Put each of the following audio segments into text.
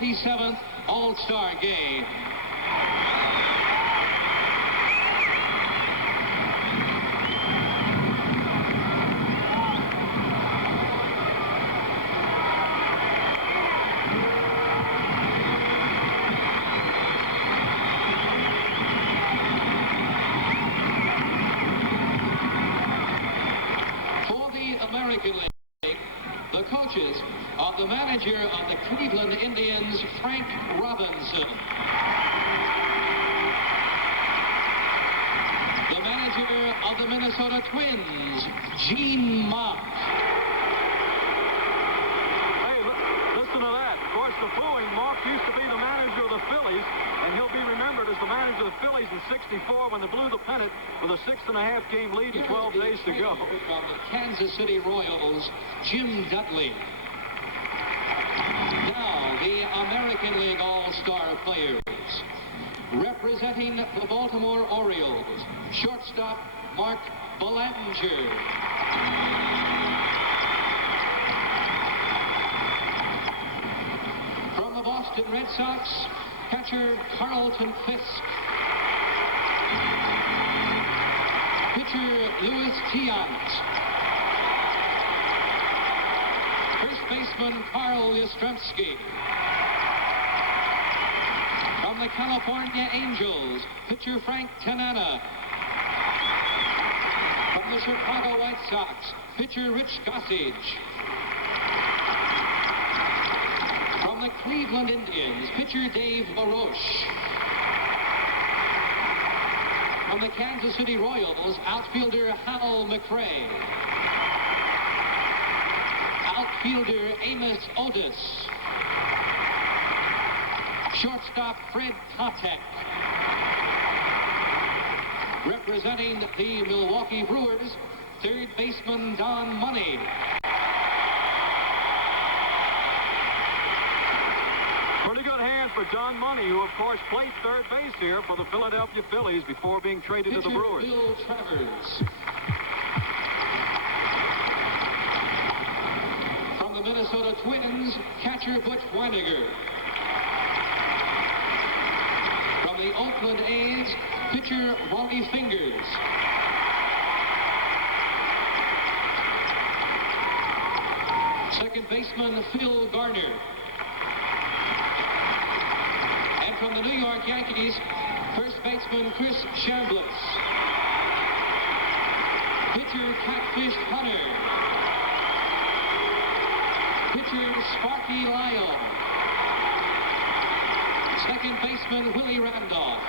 27th All-Star Game. American League, the coaches of the manager of the Cleveland Indians, Frank Robinson. The manager of the Minnesota Twins, Gene Mott. Hey, listen to that. Of course, the fooling Mott used to be the manager of the Phillies, and he'll be remembered as the manager of the Phillies in '64 when they blew the pennant with a 6.5-game lead and 12 days to go. From the Kansas City Royals, Jim Dudley. Now, the American League All-Star players. Representing the Baltimore Orioles, shortstop Mark Belanger. From the Boston Red Sox, catcher Carlton Fisk. Pitcher Louis Tiant. First baseman Carl Yastrzemski. From the California Angels, pitcher Frank Tanana. From the Chicago White Sox, pitcher Rich Gossage. From the Cleveland Indians, pitcher Dave LaRoche. From the Kansas City Royals, outfielder Hal McRae. Outfielder Amos Otis. Shortstop Fred Kotek. Representing the Milwaukee Brewers, third baseman Don Money. Pretty good hand for Don Money, who of course played third base here for the Philadelphia Phillies before being traded to the Brewers. Bill Travers. From the Minnesota Twins, catcher Butch Weiniger. From the Oakland A's, pitcher Ronnie Fingers. Second baseman Phil Garner. And from the New York Yankees, first baseman Chris Chambliss. Pitcher Catfish Hunter. Pitcher Sparky Lyle. Second baseman Willie Randolph.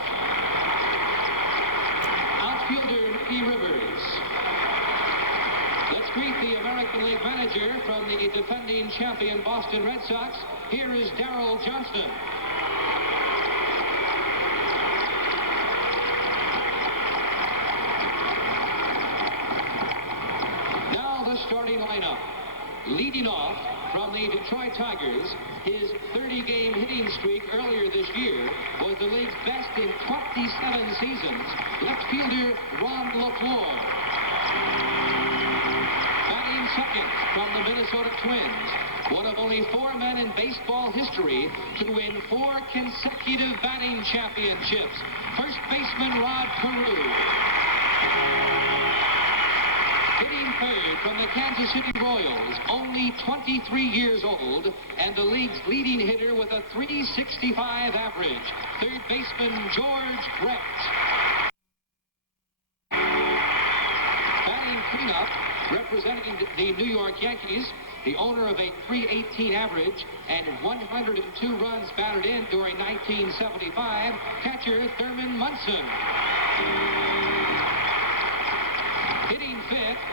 Outfielder Mickey Rivers. Let's greet the American League manager from the defending champion Boston Red Sox. Here is Darrell Johnson. Now the starting lineup. Leading off from the Detroit Tigers, his 30-game hitting streak earlier this year was the league's best in 27 seasons, left fielder Ron LaFleur. Batting second from the Minnesota Twins, one of only 4 men in baseball history to win 4 consecutive batting championships, first baseman Rod Carew. Hitting third from the Kansas City Royals, only 23 years old, and the league's leading hitter with a .365 average, third baseman George Brett. Batting cleanup, representing the New York Yankees, the owner of a .318 average and 102 runs batted in during 1975, catcher Thurman Munson. Hitting fifth,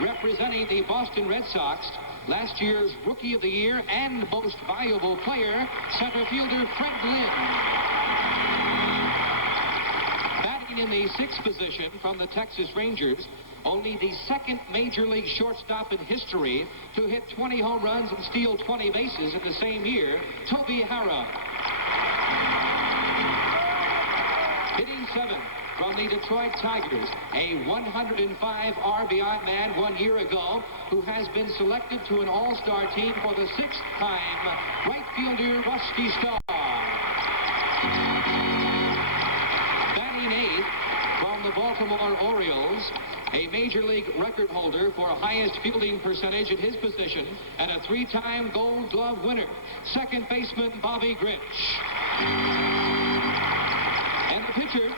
representing the Boston Red Sox, last year's Rookie of the Year and Most Valuable Player, center fielder Fred Lynn. Batting in the 6th position from the Texas Rangers, only the second Major League shortstop in history to hit 20 home runs and steal 20 bases in the same year, Toby Harrah. Hitting 7th from the Detroit Tigers, a 105 RBI man 1 year ago, who has been selected to an all-star team for the 6th time, right fielder Rusty Starr. Batting 8th from the Baltimore Orioles, a major league record holder for highest fielding percentage at his position, and a 3-time Gold Glove winner, second baseman Bobby Grich. And the pitcher,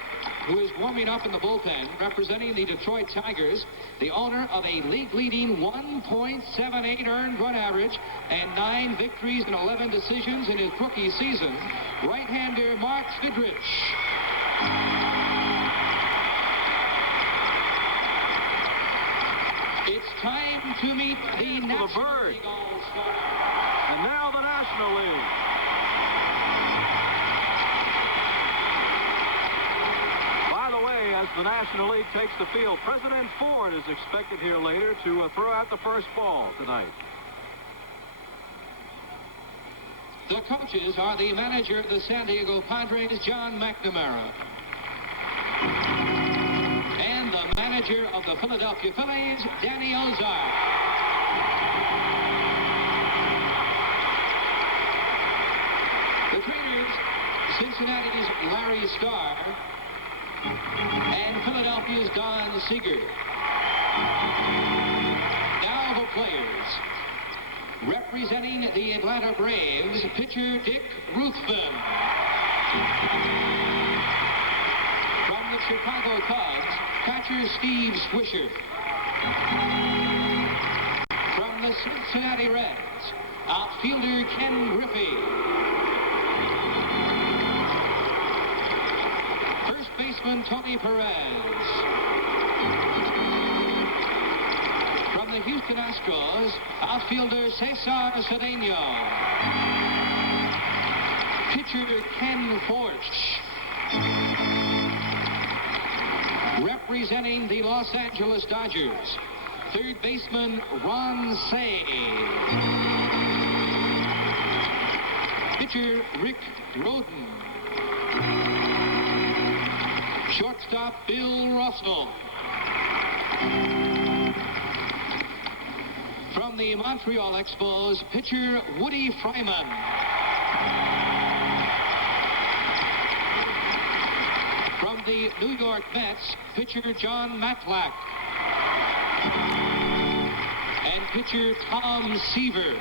who is warming up in the bullpen, representing the Detroit Tigers, the owner of a league-leading 1.78 earned run average and 9 victories and 11 decisions in his rookie season, right-hander Mark Skidrich. It's time to meet the National League All-Star. And now the National League. By the way, as the National League takes the field, President Ford is expected here later to throw out the first ball tonight. The coaches are the manager of the San Diego Padres, John McNamara, and the manager of the Philadelphia Phillies, Danny Ozark. The trainers, Cincinnati's Larry Starr and Philadelphia's Don Seeger. Now the players. Representing the Atlanta Braves, pitcher Dick Ruthven. From the Chicago Cubs, catcher Steve Swisher. From the Cincinnati Reds, outfielder Ken Griffey. First baseman Tony Perez. From the Houston Astros, outfielder Cesar Cedeno. Pitcher Ken Forsch. Representing the Los Angeles Dodgers, third baseman Ron Cey. Pitcher Rick Rhoden. Shortstop Bill Russell. From the Montreal Expos, pitcher Woody Fryman. From the New York Mets, pitcher John Matlack. And pitcher Tom Seaver.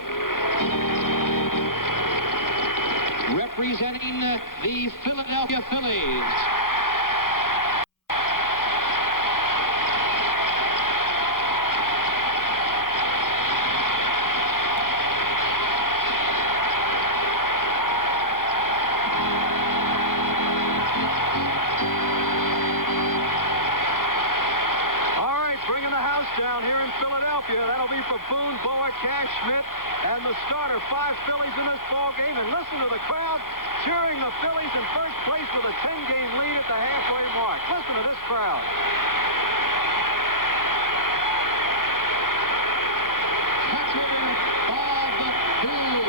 Representing the Philadelphia Phillies. Down here in Philadelphia. That'll be for Boone, Boa, Cash, Schmidt, and the starter. 5 Phillies in this ball game. And listen to the crowd cheering the Phillies in first place with a 10-game lead at the halfway mark. Listen to this crowd. Catcher Bob Boone.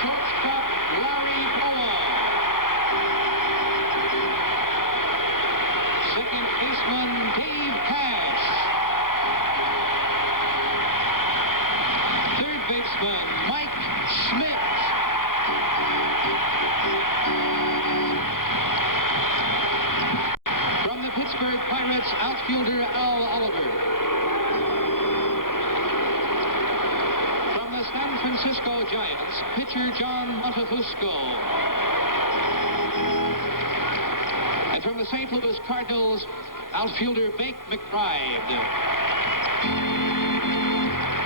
Shortstop Larry Bowa. Second baseman Dave Cash. Third baseman Mike Schmidt. From the Pittsburgh Pirates, outfielder Al Oliver. From the San Francisco Giants, pitcher John Montefusco. And from the St. Louis Cardinals, outfielder Bake McBride.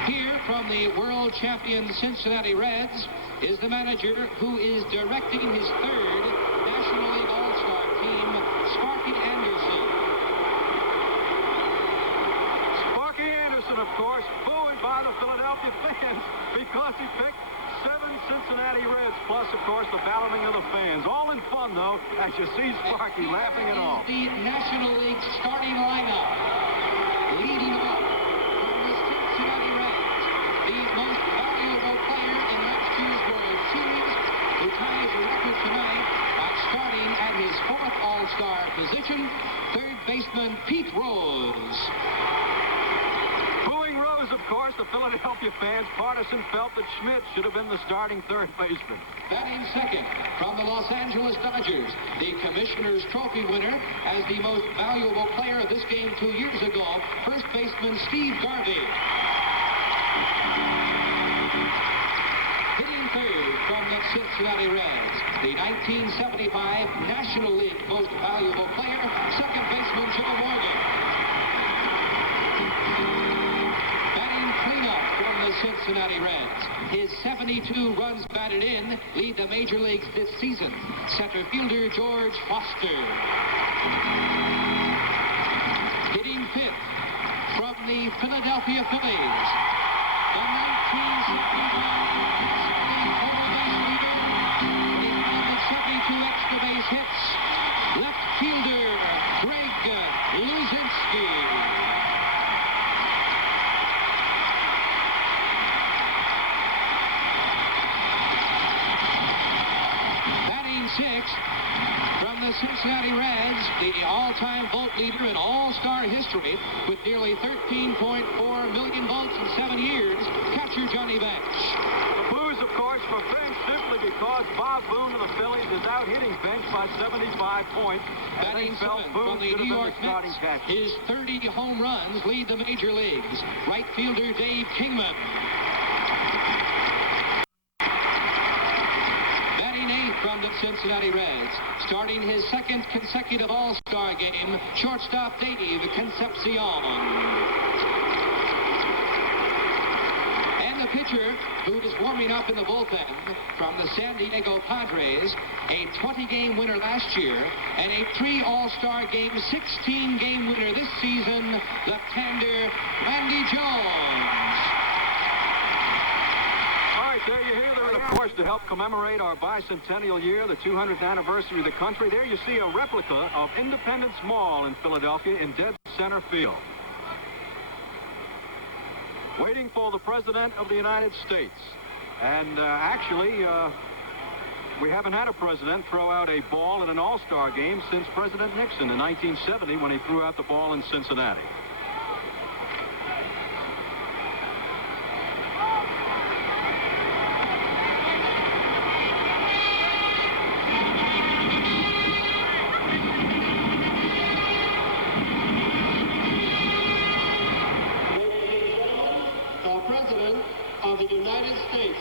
Here from the world champion Cincinnati Reds is the manager who is directing his third National League All-Star team, Sparky Anderson. Sparky Anderson, of course, booed by the Philadelphia fans because he picked 7 Cincinnati Reds, plus, of course, the balloting of the fans. All in fun, though, as you see Sparky laughing it off. The National League starting lineup, leading off from the Cincinnati Reds, the most valuable player in last year's World Series, baseman Pete Rose. Booing Rose, of course, the Philadelphia fans. Partisan felt that Schmidt should have been the starting third baseman. Batting second from the Los Angeles Dodgers, the Commissioner's Trophy winner as the most valuable player of this game 2 years ago, first baseman Steve Garvey. Hitting third from the Cincinnati Reds, the 1975 National League most valuable player, second baseman Joe Morgan. Batting cleanup from the Cincinnati Reds, his 72 runs batted in lead the major leagues this season. Center fielder George Foster. Hitting fifth from the Philadelphia Phillies, the 1971 72 extra base hits, left fielder Greg Luzinski. Batting sixth from the Cincinnati Reds, the all-time vote leader in all-star history with nearly 13.4 million votes in 7 years, catcher Johnny Bench. Boos, of course, for Bench simply because Bob Boone of the Phillies is out hitting Bench by 75 points. Batting seventh from the New York Mets, his 30 home runs lead the major leagues. Right fielder Dave Kingman. Batting eighth from the Cincinnati Reds, starting his second consecutive All-Star game, shortstop Dave Concepcion. The pitcher who is warming up in the bullpen from the San Diego Padres, a 20-game winner last year and a 3 All-Star game, 16-game winner this season, left-hander Randy Jones. All right, there you hear there, of course, to help commemorate our bicentennial year, the 200th anniversary of the country. There you see a replica of Independence Mall in Philadelphia in dead center field. Waiting for the President of the United States. And actually, we haven't had a president throw out a ball in an All-Star game since President Nixon in 1970 when he threw out the ball in Cincinnati. President of the United States.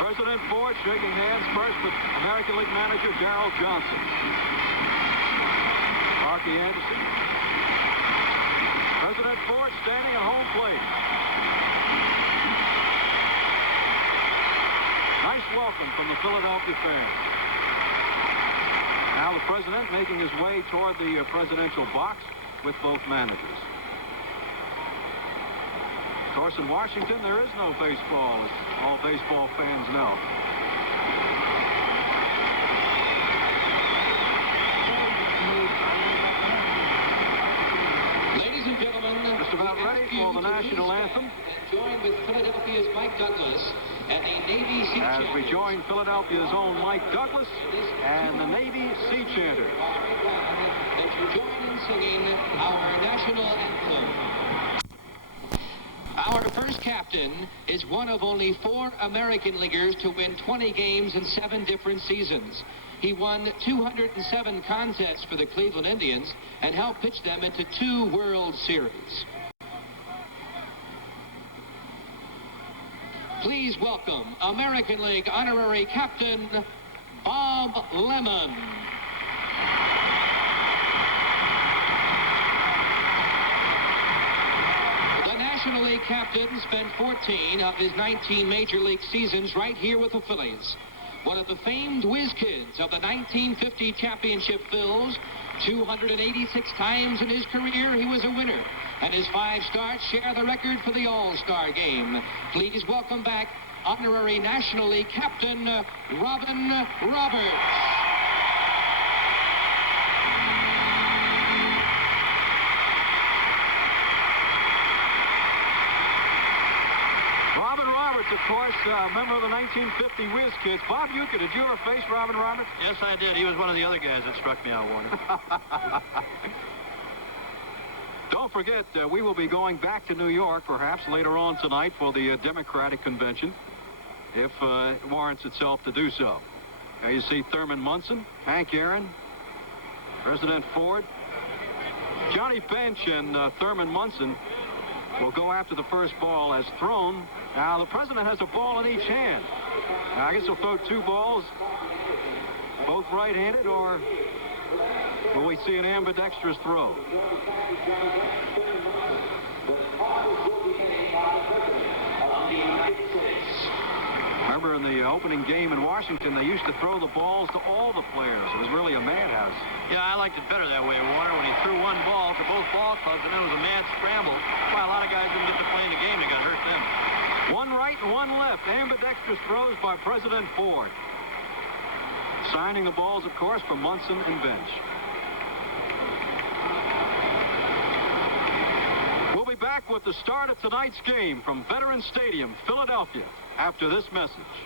President Ford shaking hands first with American League manager Darrell Johnson. Marky Anderson. President Ford standing at home plate. Nice welcome from the Philadelphia fans. Now the president making his way toward the presidential box with both managers. Of course, in Washington, there is no baseball, as all baseball fans know. Ladies and gentlemen, just about ready for the national anthem. And join with Philadelphia's Mike Douglas and the Navy Sea As we Chanters. join Philadelphia's own Mike Douglas and the Navy Sea Chanters. That you join in singing our national anthem. Our first captain is one of only 4 American leaguers to win 20 games in 7 different seasons. He won 207 contests for the Cleveland Indians and helped pitch them into 2 World Series. Please welcome American League honorary captain Bob Lemon. National League captain spent 14 of his 19 Major League seasons right here with the Phillies. One of the famed whiz kids of the 1950 championship Phils, 286 times in his career he was a winner, and his 5 starts share the record for the All-Star game. Please welcome back honorary National League captain, Robin Roberts. Robin Roberts, of course, member of the 1950 Whiz Kids. Bob Uecker, did you ever face Robin Roberts? Yes, I did. He was one of the other guys that struck me out, Warner. Don't forget, we will be going back to New York, perhaps later on tonight, for the Democratic Convention, if it warrants itself to do so. Now you see Thurman Munson, Hank Aaron, President Ford. Johnny Bench and Thurman Munson will go after the first ball as thrown. Now, the president has a ball in each hand. Now, I guess he'll throw two balls, both right-handed, or will we see an ambidextrous throw? Remember in the opening game in Washington, they used to throw the balls to all the players. It was really a madhouse. Yeah, I liked it better that way, Warner, when he threw one ball to both ball clubs, and then it was a mad scramble. Why a lot of guys didn't get to play in the game. They got hurt then. One right and one left. Ambidextrous throws by President Ford. Signing the balls, of course, for Munson and Bench. We'll be back with the start of tonight's game from Veterans Stadium, Philadelphia, after this message.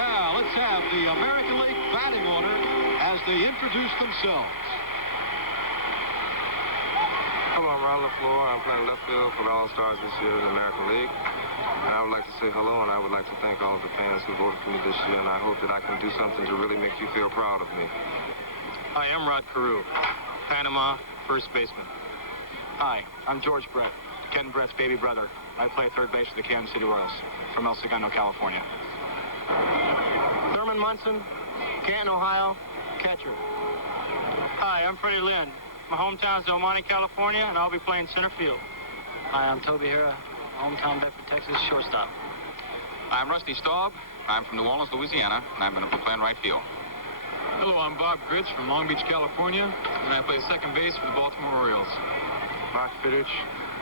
Now, let's have the American League batting order as they introduce themselves. Hello, I'm Ron LaFleur. I'm playing left field for the All-Stars this year in the American League. And I would like to say hello, and I would like to thank all of the fans who voted for me this year, and I hope that I can do something to really make you feel proud of me. Hi, I'm Rod Carew, Panama first baseman. Hi, I'm George Brett, Ken Brett's baby brother. I play third base for the Kansas City Royals from El Segundo, California. Thurman Munson, Canton, Ohio, catcher. Hi, I'm Freddie Lynn. My hometown is Del Monte, California, and I'll be playing center field. Hi, I'm Toby Hara, hometown Bedford, Texas, shortstop. I'm Rusty Staub. I'm from New Orleans, Louisiana, and I'm going to be playing right field. Hello, I'm Bob Gritch from Long Beach, California, and I play second base for the Baltimore Orioles. Mark Fittich.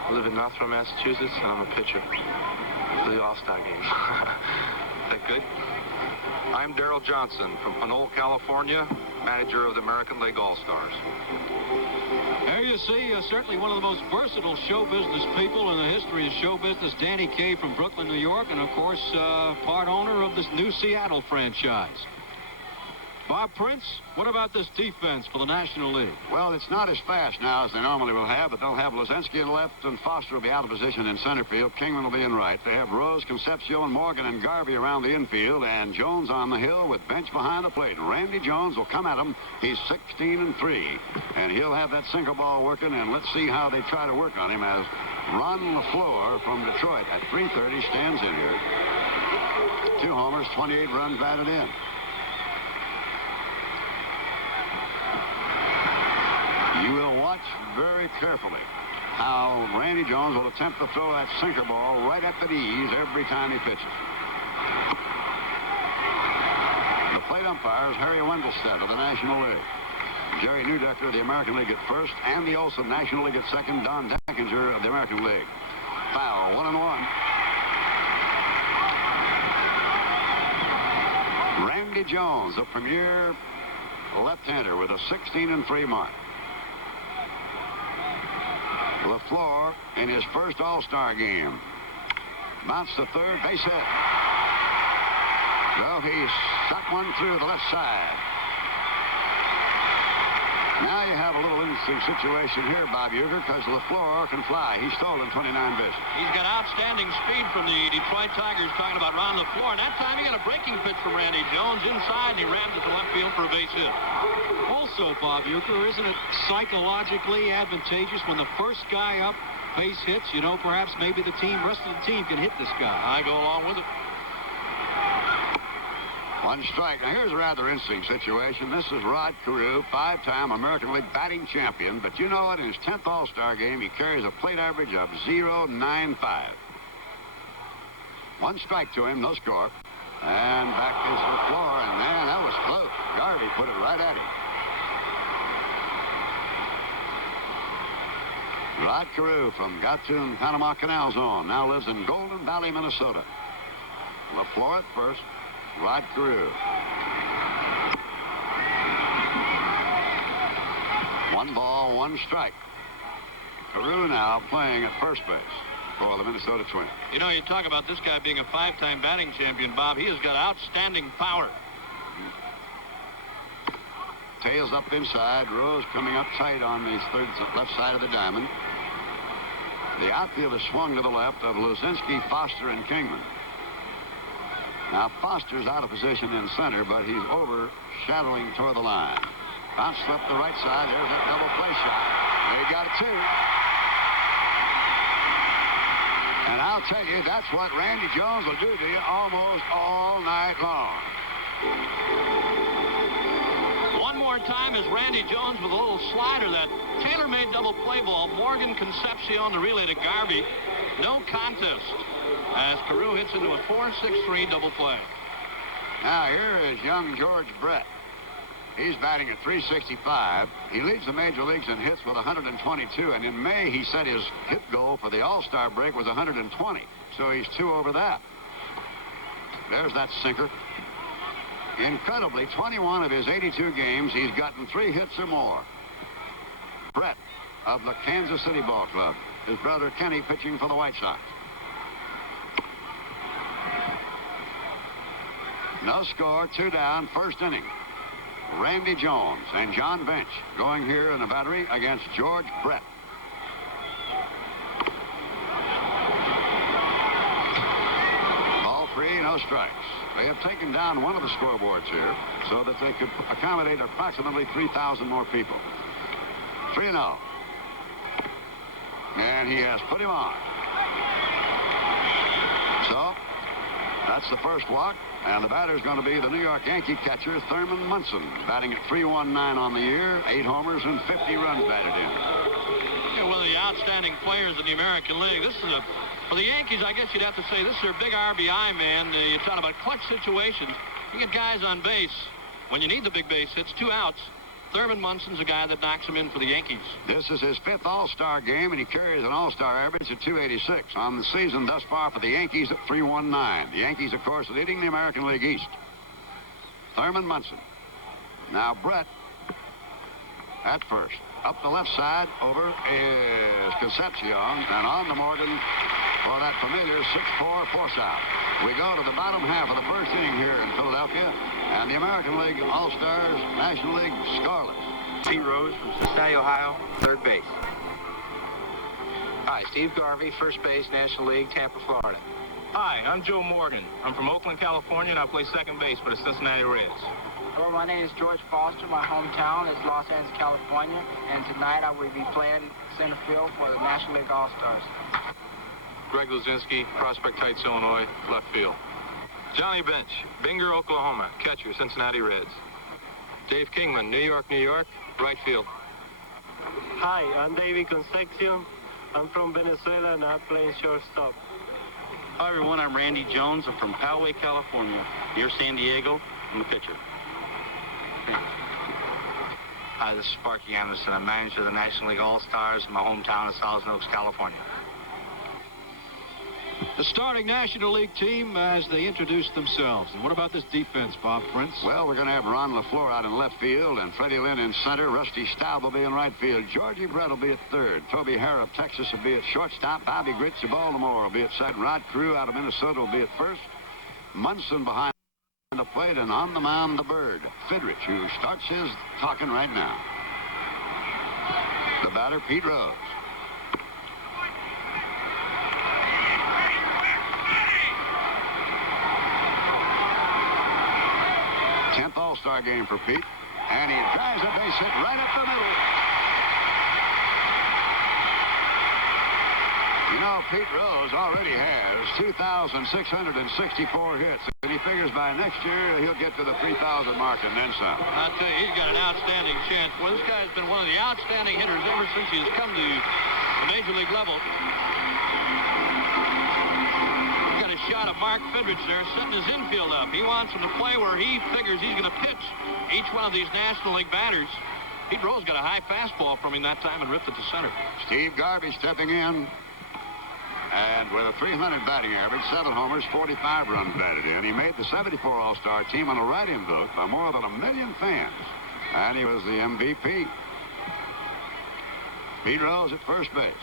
I live in Northborough, Massachusetts, and I'm a pitcher for the All-Star game. Is that good? I'm Darrell Johnson from Pinole, California, manager of the American League All-Stars. There you see, certainly one of the most versatile show business people in the history of show business, Danny Kaye from Brooklyn, New York, and of course, part owner of this new Seattle franchise. Bob Prince, what about this defense for the National League? Well, it's not as fast now as they normally will have, but they'll have Lozinski in left, and Foster will be out of position in center field. Kingman will be in right. They have Rose, Concepcion, Morgan, and Garvey around the infield, and Jones on the hill with Bench behind the plate. Randy Jones will come at him. He's 16-3, and he'll have that sinker ball working, and let's see how they try to work on him as Ron LaFleur from Detroit at 3:30 stands in here. 2 homers, 28 runs batted in. You will watch very carefully how Randy Jones will attempt to throw that sinker ball right at the knees every time he pitches. The plate umpire is Harry Wendelstedt of the National League. Jerry Neudecker of the American League at first, Andy Olson, National League at second, Don Deckinger of the American League. Foul, 1-1. Randy Jones, a premier left-hander with a 16-3 mark. LaFleur in his first All-Star game. Mounts to third, base hit. Well, he shot one through the left side. Now you have a little interesting situation here, Bob Uecker, because LaFleur can fly. He's stolen 29 bases. He's got outstanding speed from the Detroit Tigers, talking about Ron LaFleur. And that time he got a breaking pitch from Randy Jones inside, and he rammed it to left field for a base hit. Also, Bob Uecker, isn't it psychologically advantageous when the first guy up base hits, you know, perhaps maybe the rest of the team can hit this guy? I go along with it. 1 strike. Now, here's a rather interesting situation. This is Rod Carew, 5-time American League batting champion. But you know what? In his 10th All-Star game, he carries a plate average of .095. 1 strike to him, no score. And back is LaFleur, and man, that was close. Garvey put it right at him. Rod Carew from Gatun, Panama Canal Zone, now lives in Golden Valley, Minnesota. LaFleur at first. Rod Carew. 1 ball, 1 strike. Carew now playing at first base for the Minnesota Twins. You know, you talk about this guy being a 5-time batting champion, Bob. He has got outstanding power. Tails up inside. Rose coming up tight on the left side of the diamond. The outfield is swung to the left of Luzinski, Foster, and Kingman. Now Foster's out of position in center, but he's overshadowing toward the line. Bounce left the right side. There's that double play shot. They got it too. And I'll tell you, that's what Randy Jones will do to you almost all night long. One more time is Randy Jones with a little slider. That tailor-made double play ball. Morgan Concepcion, the relay to Garvey. No contest as Carew hits into a 4-6-3 double play. Now here is young George Brett. He's batting at .365. He leads the major leagues in hits with 122, and in May he set his hit goal for the All-Star break was 120. So he's 2 over that. There's that sinker. Incredibly, 21 of his 82 games, he's gotten 3 hits or more. Brett of the Kansas City Ball Club. His brother Kenny pitching for the White Sox. No score, 2 down, first inning. Randy Jones and John Bench going here in the battery against George Brett. Ball 3, no strikes. They have taken down one of the scoreboards here so that they could accommodate approximately 3,000 more people. 3-0. And he has put him on. So, that's the first walk. And the batter is going to be the New York Yankee catcher, Thurman Munson, batting at .319 on the year, 8 homers and 50 runs batted in. Yeah, one of the outstanding players in the American League. This is for the Yankees, I guess you'd have to say this is their big RBI man. You're talking about clutch situations. You get guys on base when you need the big base hits, 2 outs. Thurman Munson's a guy that knocks him in for the Yankees. This is his 5th All-Star game, and he carries an All-Star average of .286 on the season thus far for the Yankees at .319. The Yankees, of course, leading the American League East. Thurman Munson. Now Brett at first. Up the left side, over is Concepcion, and on to Morgan for that familiar 6-4 force out. We go to the bottom half of the first inning here in Philadelphia, and the American League All-Stars, National League scoreless. Pete Rose from Cincinnati, Ohio, third base. Hi, Steve Garvey, first base, National League, Tampa, Florida. Hi, I'm Joe Morgan. I'm from Oakland, California, and I play second base for the Cincinnati Reds. Hello, my name is George Foster. My hometown is Los Angeles, California, and tonight I will be playing center field for the National League All-Stars. Greg Luzinski, Prospect Heights, Illinois, left field. Johnny Bench, Binger, Oklahoma, catcher, Cincinnati Reds. Dave Kingman, New York, New York, right field. Hi, I'm David Concepcion. I'm from Venezuela and I'm playing shortstop. Hi, everyone. I'm Randy Jones. I'm from Poway, California, near San Diego. I'm a pitcher. Hi, this is Sparky Anderson. I'm manager of the National League All-Stars in my hometown of Thousand Oaks, California. The starting National League team as they introduce themselves. And what about this defense, Bob Prince? Well, we're going to have Ron LaFleur out in left field, and Freddie Lynn in center. Rusty Staub will be in right field. Georgie Brett will be at third. Toby Hare of Texas will be at shortstop. Bobby Grits of Baltimore will be at second. Rod Carew out of Minnesota will be at first. Munson behind the plate, and on the mound, the Bird, Fidrich, who starts his talking right now. The batter, Pete Rose. Tenth All-Star game for Pete, and he drives a base hit right up the middle. You know, Pete Rose already has 2,664 hits, and he figures by next year he'll get to the 3,000 mark and then some. I'll tell you, he's got an outstanding chance. Well, this guy's been one of the outstanding hitters ever since he's come to the Major League level. He's got a shot of Mark Fidrich there, setting his infield up. He wants him to play where he figures he's going to pitch each one of these National League batters. Pete Rose got a high fastball from him that time and ripped it to center. Steve Garvey stepping in. And with a .300 batting average, 7 homers, 45 runs batted in. He made the 74 All-Star team on a write-in vote by more than 1 million fans. And he was the MVP. Pete Rose at first base.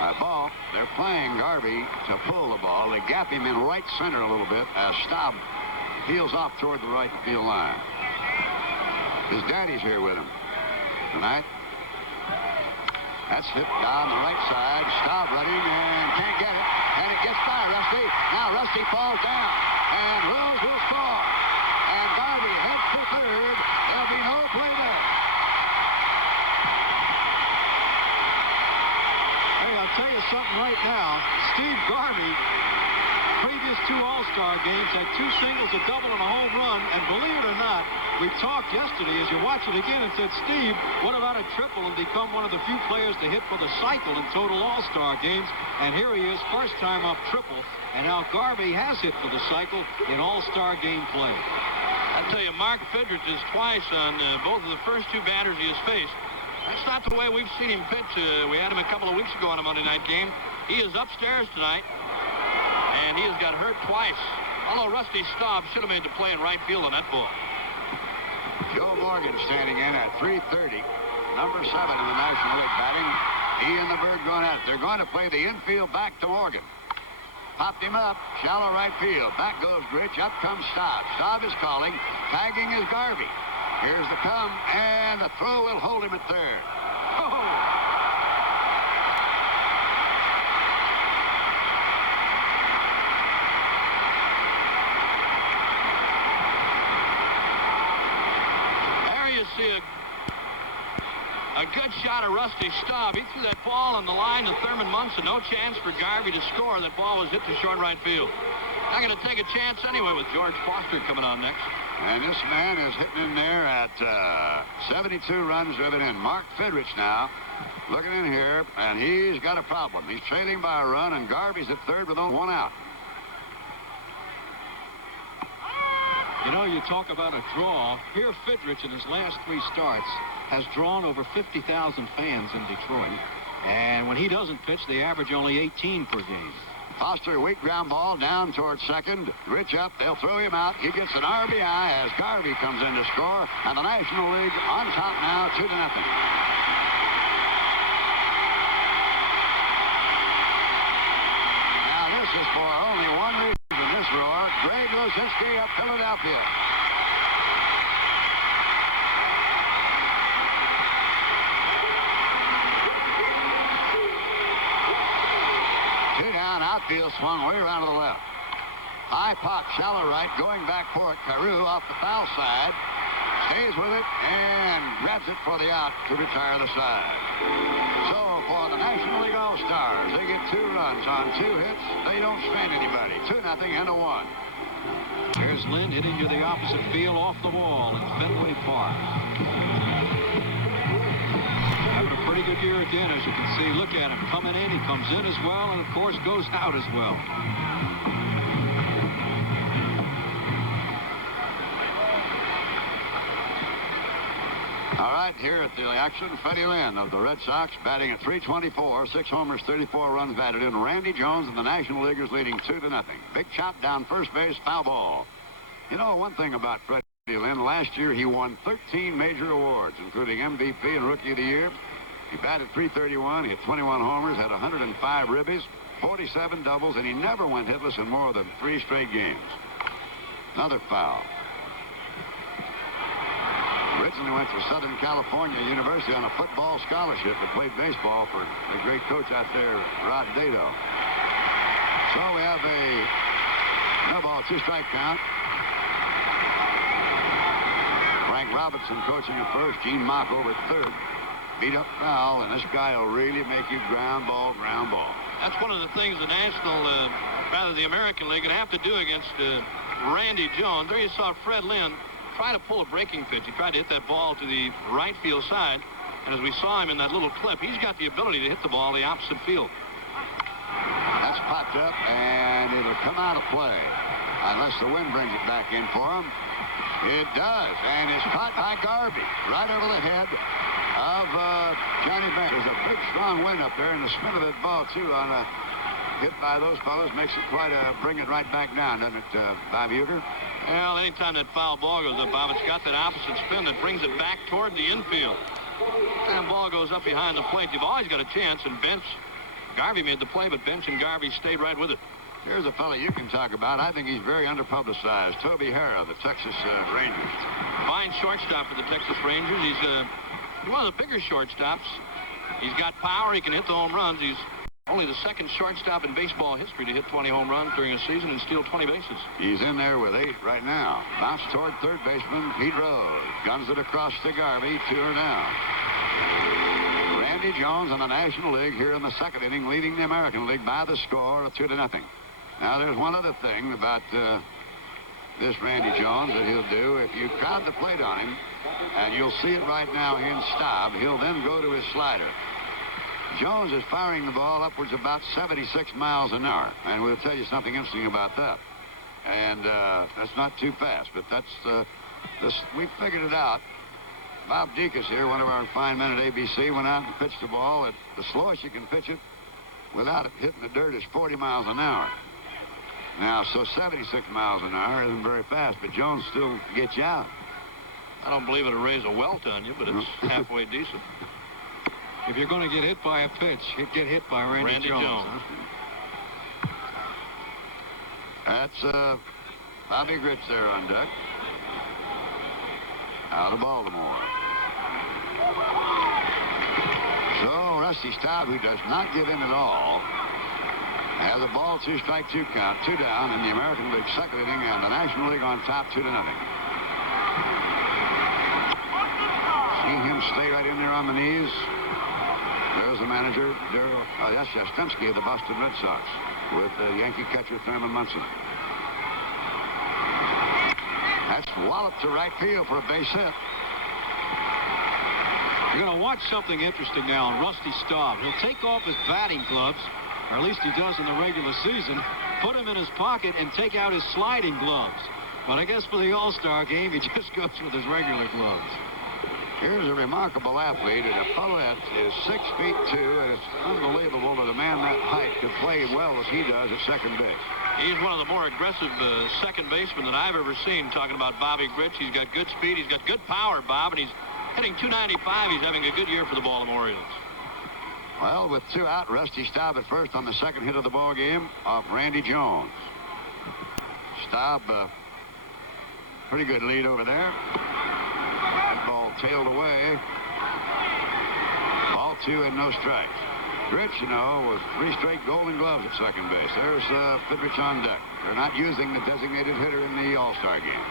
That ball, they're playing Garvey to pull the ball. They gap him in right center a little bit as Staub peels off toward the right field line. His daddy's here with him tonight. That's hit down the right side. Staub running and can't get it. And it gets by Rusty. Now Rusty falls down. And Rose will score. And Garvey heads to third. There'll be no play there. Hey, I'll tell you something right now. Steve Garvey, previous 2 All-Star games, had 2 singles, a double, and a home run. And believe it or not, we talked yesterday as you watch it again and said, Steve, what about a triple and become one of the few players to hit for the cycle in total All-Star games? And here he is, first time up triple. And now Garvey has hit for the cycle in All-Star game play. I tell you, Mark Fidrich is twice on both of the first 2 batters he has faced. That's not the way we've seen him pitch. We had him a couple of weeks ago on a Monday night game. He is upstairs tonight, and he has got hurt twice. Although Rusty Staub should have made the play in right field on that ball. Joe Morgan standing in at .330, number 7 in the National League batting. He and the Bird going at it. They're going to play the infield back to Morgan. Popped him up, shallow right field. Back goes Rich, up comes Staub. Staub is calling, tagging is Garvey. Here's the come, and the throw will hold him at third. See a good shot of Rusty Staub. He threw that ball on the line to Thurman Munson. No chance for Garvey to score. That ball was hit to short right field. I'm going to take a chance anyway with George Foster coming on next. And this man is hitting in there at 72 runs driven in. Mark Fidrich now looking in here, and he's got a problem. He's trailing by a run, and Garvey's at third with only 1 out. You know, you talk about a draw. Here, Fidrich in his last 3 starts has drawn over 50,000 fans in Detroit. And when he doesn't pitch, they average only 18 per game. Foster, weak ground ball down towards second. Rich up. They'll throw him out. He gets an RBI as Garvey comes in to score. And the National League on top now, 2-0. Now, this is for only one reason. This roar, Greg Luzinski of Philadelphia. Two down, outfield swung way around to the left. High pop, shallow right, going back for it. Carew off the foul side. Stays with it and grabs it for the out to retire the side. So for the National League All-Stars, they get 2 runs on 2 hits. They don't strand anybody. 2-0 and a 1. Here's Lynn hitting to the opposite field off the wall in Fenway Park. Having a pretty good year again, as you can see. Look at him coming in. He comes in as well, and of course goes out as well. All right, here at the action, Freddie Lynn of the Red Sox batting at .324, 6 homers, 34 runs batted in. Randy Jones and the National Leaguers leading 2-0. Big chop down first base, foul ball. You know, one thing about Freddie Lynn, last year he won 13 major awards, including MVP and Rookie of the Year. He batted .331, he hit 21 homers, had 105 ribbies, 47 doubles, and he never went hitless in more than 3 straight games. Another foul. Originally went to Southern California University on a football scholarship, but played baseball for the great coach out there, Rod Dado. So we have a no ball, 2-strike count. Frank Robinson coaching at first, Gene Mock over at third. Beat up foul, and this guy will really make you ground ball, ground ball. That's one of the things the the American League, going to have to do against Randy Jones. There you saw Fred Lynn try to pull a breaking pitch. He tried to hit that ball to the right field side. And as we saw him in that little clip, he's got the ability to hit the ball the opposite field. That's popped up, and it'll come out of play unless the wind brings it back in for him. It does, and it's caught by Garvey right over the head of Johnny Bench. There's a big, strong wind up there, and the spin of that ball, too, on a hit by those fellows makes it quite a bring it right back down, doesn't it, Bob Uecker? Well, anytime that foul ball goes up, Bob, it's got that opposite spin that brings it back toward the infield. That ball goes up behind the plate. You've always got a chance, and Garvey made the play, but Bench and Garvey stayed right with it. Here's a fella you can talk about. I think he's very underpublicized. Toby Harrah, the Texas Rangers. Fine shortstop for the Texas Rangers. He's one of the bigger shortstops. He's got power. He can hit the home runs. He's only the second shortstop in baseball history to hit 20 home runs during a season and steal 20 bases. He's in there with 8 right now. Bounce toward third baseman Pete Rose. Guns it across to Garvey. 2 are down. Randy Jones in the National League here in the second inning, leading the American League by the score of 2-0. Now, there's one other thing about this Randy Jones that he'll do. If you crowd the plate on him, and you'll see it right now in Staub, he'll then go to his slider. Jones is firing the ball upwards about 76 miles an hour, and we'll tell you something interesting about that. And that's not too fast, but that's we figured it out. Bob Deacus here, one of our fine men at ABC, went out and pitched the ball. The slowest you can pitch it without it hitting the dirt is 40 miles an hour. Now, so 76 miles an hour isn't very fast, but Jones still gets you out. I don't believe it'll raise a welt on you, but it's halfway decent. If you're going to get hit by a pitch, get hit by Randy Jones. Huh? That's Bobby Grich there on deck. Out of Baltimore. So Rusty Staub, who does not give in at all, has a ball, 2 strike, 2 count, 2 down in the American League second inning, and the National League on top 2-0. See him stay right in there on the knees. There's the manager, Darryl. That's Yastrzemski of the Boston Red Sox with the Yankee catcher Thurman Munson. That's walloped to right field for a base hit. You're going to watch something interesting now on Rusty Staub. He'll take off his batting gloves, or at least he does in the regular season, put them in his pocket and take out his sliding gloves. But I guess for the All-Star game, he just goes with his regular gloves. Here's a remarkable athlete, and a fellow that is 6'2", and it's unbelievable that a man that height could play well as he does at second base. He's one of the more aggressive second basemen that I've ever seen, talking about Bobby Grich. He's got good speed. He's got good power, Bob, and he's hitting .295. He's having a good year for the Baltimore Orioles. Well, with 2 out, Rusty Staub at first on the second hit of the ball game off Randy Jones. Staub, pretty good lead over there. That ball tailed away. Ball 2 and no strikes. Grich, you know, was 3 straight Golden Gloves at second base. There's Fidrich on deck. They're not using the designated hitter in the All-Star game.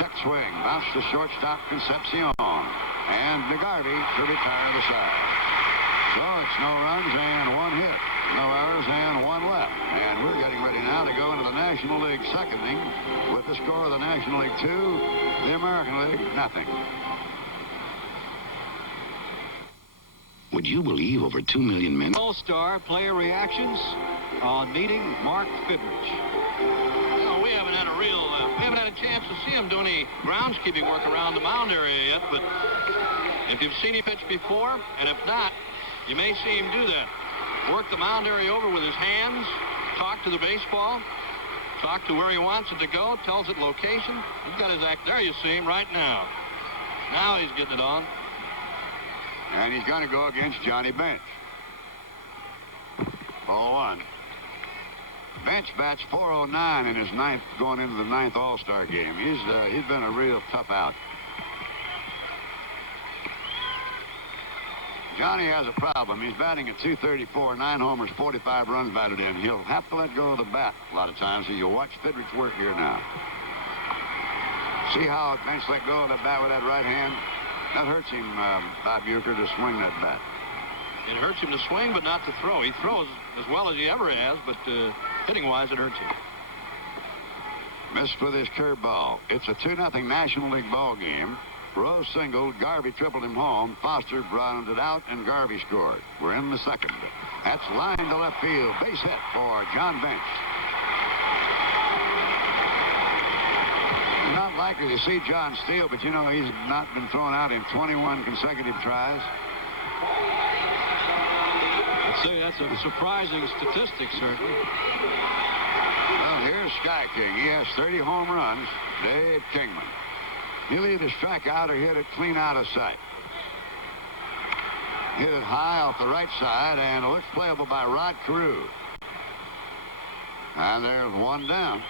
Check swing. Bounce to shortstop Concepcion. And Garvey to retire the side. So it's no runs and 1 hit. No errors and 1 left. And we're getting ready now to go into the National League second inning with the score of the National League 2, the American League, nothing. Would you believe over 2 million men? All-Star player reactions on meeting Mark Fidrich. Well, we haven't had a chance to see him do any groundskeeping work around the mound area yet, but if you've seen him pitch before, and if not, you may see him do that. Work the mound area over with his hands, talk to the baseball, talk to where he wants it to go, tells it location. He's got his act. There you see him right now. Now he's getting it on. And he's going to go against Johnny Bench. 0-1. Bench bats .409 in his ninth, going into the 9th All-Star game. He's been a real tough out. Johnny has a problem. He's batting at .234, 9 homers, 45 runs batted in. He'll have to let go of the bat a lot of times, so you'll watch Fidrich work here now. See how Bench let go of the bat with that right hand? That hurts him, Bob Uecker, to swing that bat. It hurts him to swing, but not to throw. He throws as well as he ever has, but hitting-wise, it hurts him. Missed with his curveball. It's a 2-0 National League ball game. Rose singled, Garvey tripled him home, Foster grounded it out, and Garvey scored. We're in the second. That's line to left field. Base hit for John Bench. You're not likely to see John Steele, but you know he's not been thrown out in 21 consecutive tries. I'd say that's a surprising statistic, certainly. Well, here's Sky King. He has 30 home runs. Dave Kingman. He'll either strike out or hit it clean out of sight. Hit it high off the right side, and it looks playable by Rod Carew. And there's one down.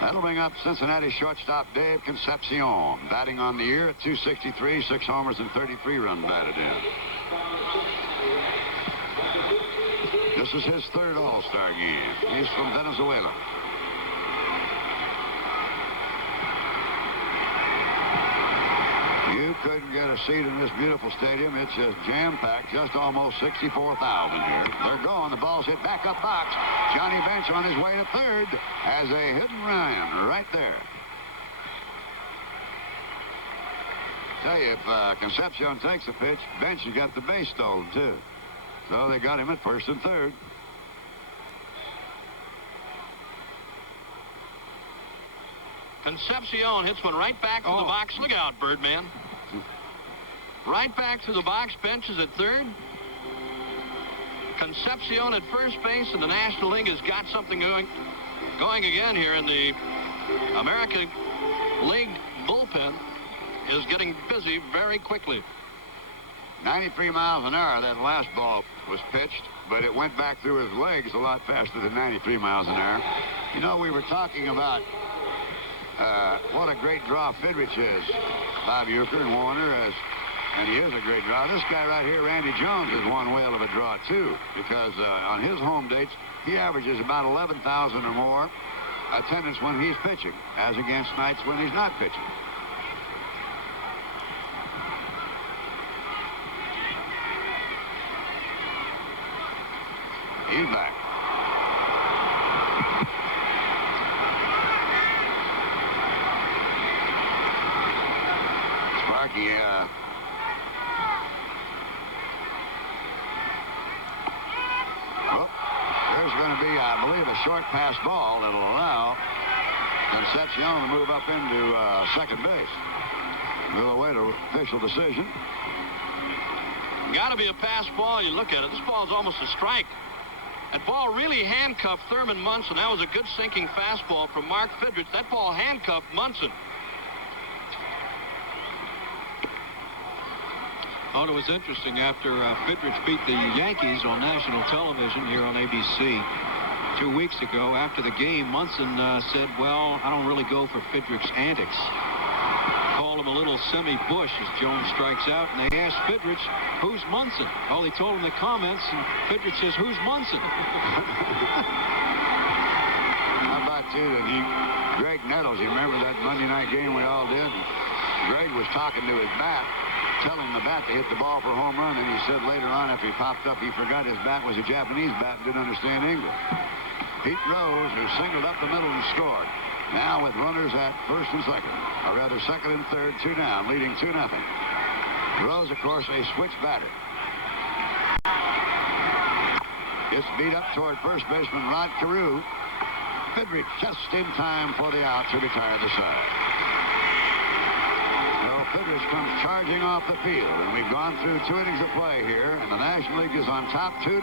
That'll bring up Cincinnati shortstop Dave Concepcion, batting on the year at .263, 6 homers and 33 runs batted in. This is his third All-Star game. He's from Venezuela. You couldn't get a seat in this beautiful stadium. It's just jam-packed, just almost 64,000 here. They're going. The ball's hit back up box. Johnny Bench on his way to third has a hit and run right there. Tell you, if Concepcion takes the pitch, Bench has got the base stolen, too. So they got him at first and third. Concepcion hits one right back to the box. Look out, Birdman. Right back to the box. Bench is at third. Concepcion at first base, and the National League has got something going again here in the American League bullpen. Is getting busy very quickly. 93 miles an hour that last ball was pitched, but it went back through his legs a lot faster than 93 miles an hour. You know, we were talking about what a great draw Fidrich is. Bob Uecker and Warner, and he is a great draw. This guy right here, Randy Jones, is one whale of a draw, too, because on his home dates, he averages about 11,000 or more attendance when he's pitching, as against nights when he's not pitching. He's back. Sparky, well, there's going to be, I believe, a short pass ball that'll allow Concepcion to move up into second base. We'll await an official decision. Got to be a pass ball. You look at it. This ball is almost a strike. That ball really handcuffed Thurman Munson. That was a good sinking fastball from Mark Fidrich. That ball handcuffed Munson. Thought it was interesting after Fidrich beat the Yankees on national television here on ABC 2 weeks ago. After the game, Munson said, well, I don't really go for Fidrich's antics. Called him a little semi-bush as Jones strikes out, and they asked Fidrich, who's Munson? Well, he told him the comments, and Fidrich says, who's Munson? How about, too, that Greg Nettles, you remember that Monday night game we all did? Greg was talking to his bat, telling the bat to hit the ball for a home run, and he said later on, after he popped up, he forgot his bat was a Japanese bat and didn't understand English. Pete Rose, who singled up the middle and scored. Now with runners at first and second, or rather second and third, 2 down, leading 2-0. Rose, of course, a switch batter. Gets beat up toward first baseman Rod Carew. Fidrich just in time for the out to retire the side. So Fidrich comes charging off the field, and we've gone through 2 innings of play here, and the National League is on top 2-0.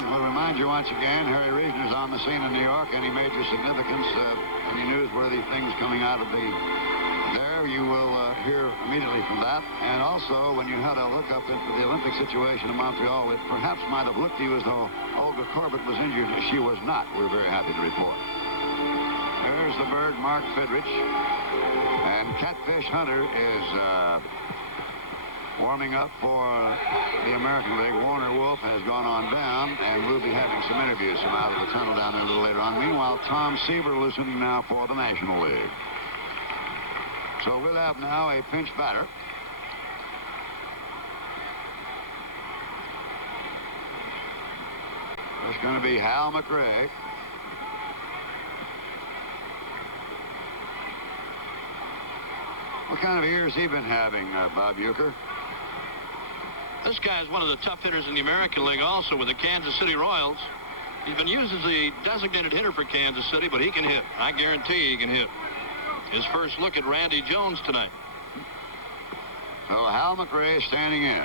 We'll remind you once again, Harry Reisner's on the scene in New York. Any major significance, any newsworthy things coming out of there, you will hear immediately from that. And also, when you had a look up into the Olympic situation in Montreal, it perhaps might have looked to you as though Olga Corbett was injured. She was not. We're very happy to report. There's the bird, Mark Fidrich. And Catfish Hunter is warming up for the American League. Warner Wolf has gone on down, and we'll be having some interviews from out of the tunnel down there a little later on. Meanwhile, Tom Seaver loosening now for the National League. So we'll have now a pinch batter. It's going to be Hal McRae. What kind of years he been having, Bob Uecker? This guy is one of the tough hitters in the American League also with the Kansas City Royals. He's been used as the designated hitter for Kansas City, but he can hit. I guarantee he can hit. His first look at Randy Jones tonight. So Hal McRae standing in.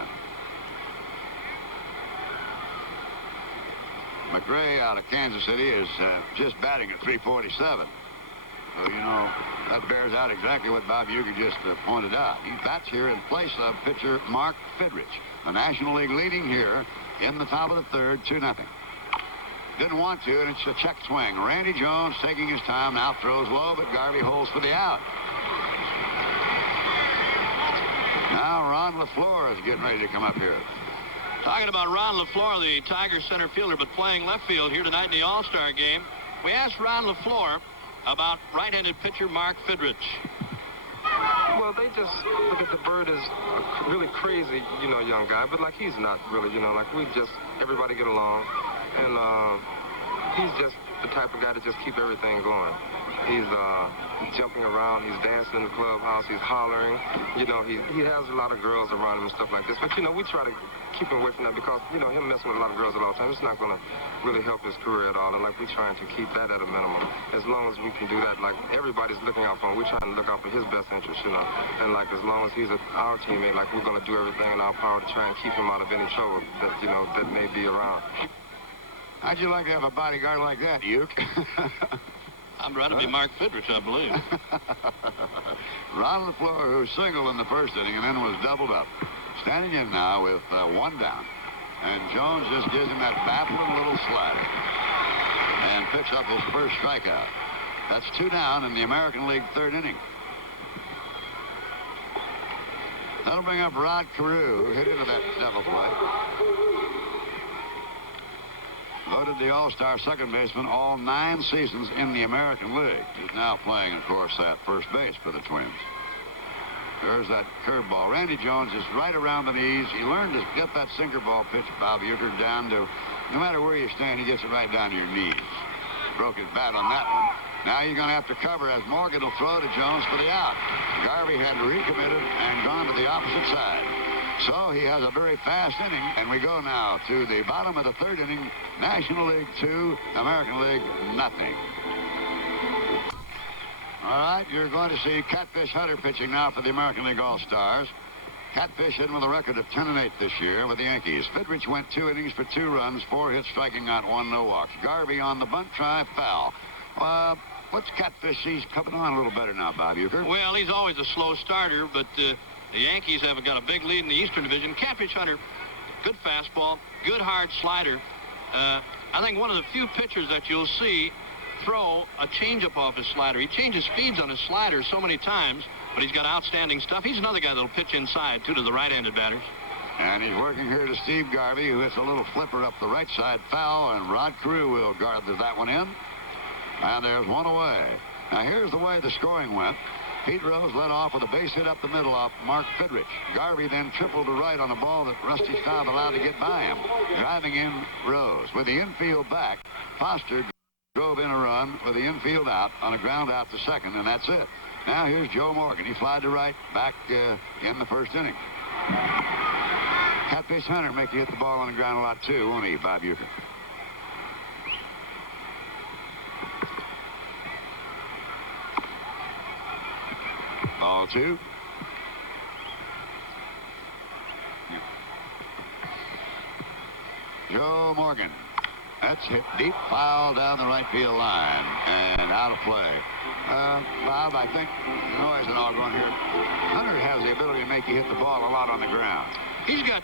McRae out of Kansas City is just batting at 347. So, you know, that bears out exactly what Bob Uecker just pointed out. He bats here in place of pitcher Mark Fidrich, the National League leading here in the top of the third, 2-0. Didn't want to, and it's a check swing. Randy Jones taking his time, now throws low, but Garvey holds for the out. Now Ron LaFleur is getting ready to come up here. Talking about Ron LaFleur, the Tiger center fielder, but playing left field here tonight in the All-Star game. We asked Ron LaFleur about right-handed pitcher Mark Fidrich. Well, they just look at the bird as a really crazy, you know, young guy, but like he's not really, you know, like everybody get along, and he's just the type of guy to just keep everything going. He's jumping around, he's dancing in the clubhouse, he's hollering, you know, he has a lot of girls around him and stuff like this, but you know, we try to keep him away from that because, you know, him messing with a lot of girls all the time, it's not going to really help his career at all, and like we're trying to keep that at a minimum. As long as we can do that, like everybody's looking out for him, we're trying to look out for his best interest, you know, and like as long as he's our teammate, like we're going to do everything in our power to try and keep him out of any trouble that, you know, that may be around. How'd you like to have a bodyguard like that, Uke? I'd rather be Mark Fidrich, I believe. Ron LaFleur, who singled in the first inning and then was doubled up. Standing in now with one down. And Jones just gives him that baffling little slider. And picks up his first strikeout. That's 2 down in the American League third inning. That'll bring up Rod Carew, who hit into that double play. Voted the All-Star second baseman all 9 seasons in the American League. He's now playing, of course, at first base for the Twins. There's that curveball. Randy Jones is right around the knees. He learned to get that sinker ball pitch, Bob Uecker, down to, no matter where you stand, he gets it right down to your knees. Broke his bat on that one. Now you're going to have to cover as Morgan will throw to Jones for the out. Garvey had recommitted and gone to the opposite side. So he has a very fast inning, and we go now to the bottom of the third inning. National League 2, American League nothing. All right, you're going to see Catfish Hunter pitching now for the American League All-Stars. Catfish in with a record of 10-8 this year with the Yankees. Fidrich went 2 innings for 2 runs, 4 hits, striking out 1, no walks. Garvey on the bunt try, foul. What's Catfish? He's coming on a little better now, Bob Uecker. Well, he's always a slow starter, but the Yankees have got a big lead in the Eastern Division. Catfish Hunter, good fastball, good hard slider. I think one of the few pitchers that you'll see throw a changeup off his slider. He changes speeds on his slider so many times, but he's got outstanding stuff. He's another guy that'll pitch inside, too, to the right-handed batters. And he's working here to Steve Garvey, who hits a little flipper up the right side foul, and Rod Carew will guard that one in. And there's one away. Now, here's the way the scoring went. Pete Rose led off with a base hit up the middle off Mark Fidrich. Garvey then tripled to right on a ball that Rusty Staub allowed to get by him. Driving in Rose. With the infield back, Foster drove in a run with the infield out on a ground out to second, and that's it. Now here's Joe Morgan. He flied to right back in the first inning. Catfish Hunter make you hit the ball on the ground a lot too, won't he, Bob Uecker? Ball 2. Joe Morgan. That's hit deep, foul down the right field line and out of play. Bob, I think the noise and all going here. Hunter has the ability to make you hit the ball a lot on the ground. He's got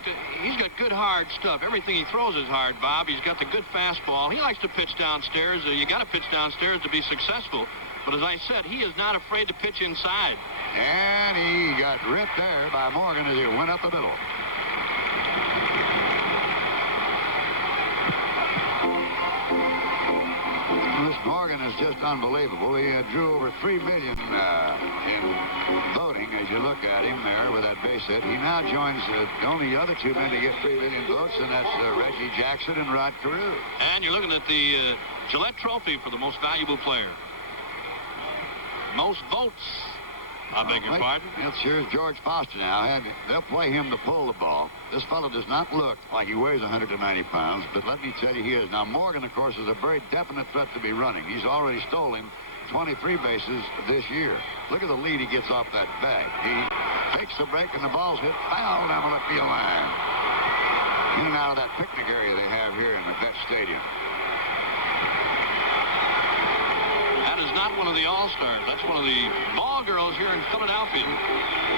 good hard stuff. Everything he throws is hard, Bob. He's got the good fastball. He likes to pitch downstairs. You got to pitch downstairs to be successful. But as I said, he is not afraid to pitch inside. And he got ripped there by Morgan as he went up the middle. This Morgan is just unbelievable. He drew over 3 million in voting as you look at him there with that base hit. He now joins the only other 2 men to get 3 million votes, and that's Reggie Jackson and Rod Carew. And you're looking at the Gillette Trophy for the most valuable player. Most votes. I beg your pardon. Here's George Foster now. They'll play him to pull the ball. This fellow does not look like he weighs 190 pounds, but let me tell you, he is. Now, Morgan, of course, is a very definite threat to be running. He's already stolen 23 bases this year. Look at the lead he gets off that bag. He takes the break, and the ball's hit foul down the left field line. In and out of that picnic area they have here in the Vet Stadium. That is not one of the All-Stars. That's one of the ball girls here in Philadelphia.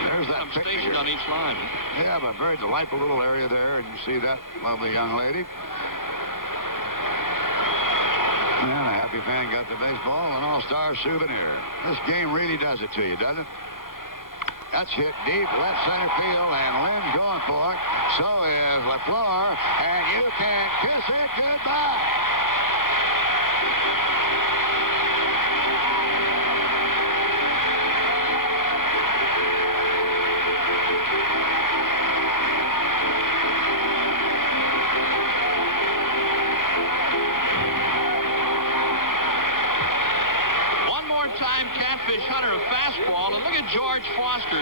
There's that picnic stationed on each line. They have a very delightful little area there, and you see that lovely young lady. And a happy fan got the baseball, an All-Star souvenir. This game really does it to you, doesn't it? That's hit deep left center field, and Lynn's going for it. So is LaFleur, and you can kiss it goodbye. Catfish Hunter a fastball, and look at George Foster.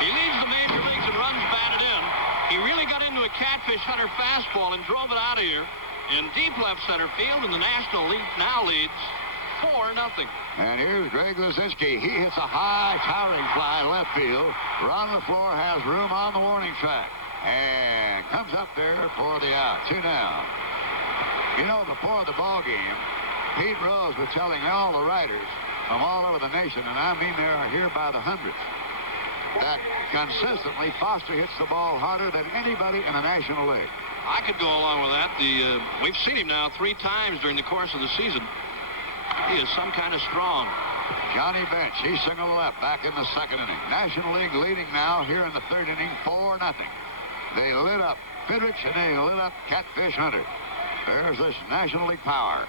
He leads the major leagues and runs batted in. He really got into a Catfish Hunter fastball and drove it out of here in deep left center field, and the National League now leads 4-0. And here's Greg Luzinski. He hits a high, towering fly left field. Ron LaFleur has room on the warning track and comes up there for the out. 2 down. You know, before the ball game, Pete Rose was telling all the writers from all over the nation, and I mean they are here by the hundreds, that consistently Foster hits the ball harder than anybody in the National League. I could go along with that. We've seen him now 3 times during the course of the season. He is some kind of strong. Johnny Bench, he singled left back in the 2nd inning. National League leading now here in the 3rd inning, 4-0. They lit up Fidrich, and they lit up Catfish Hunter. There's this National League power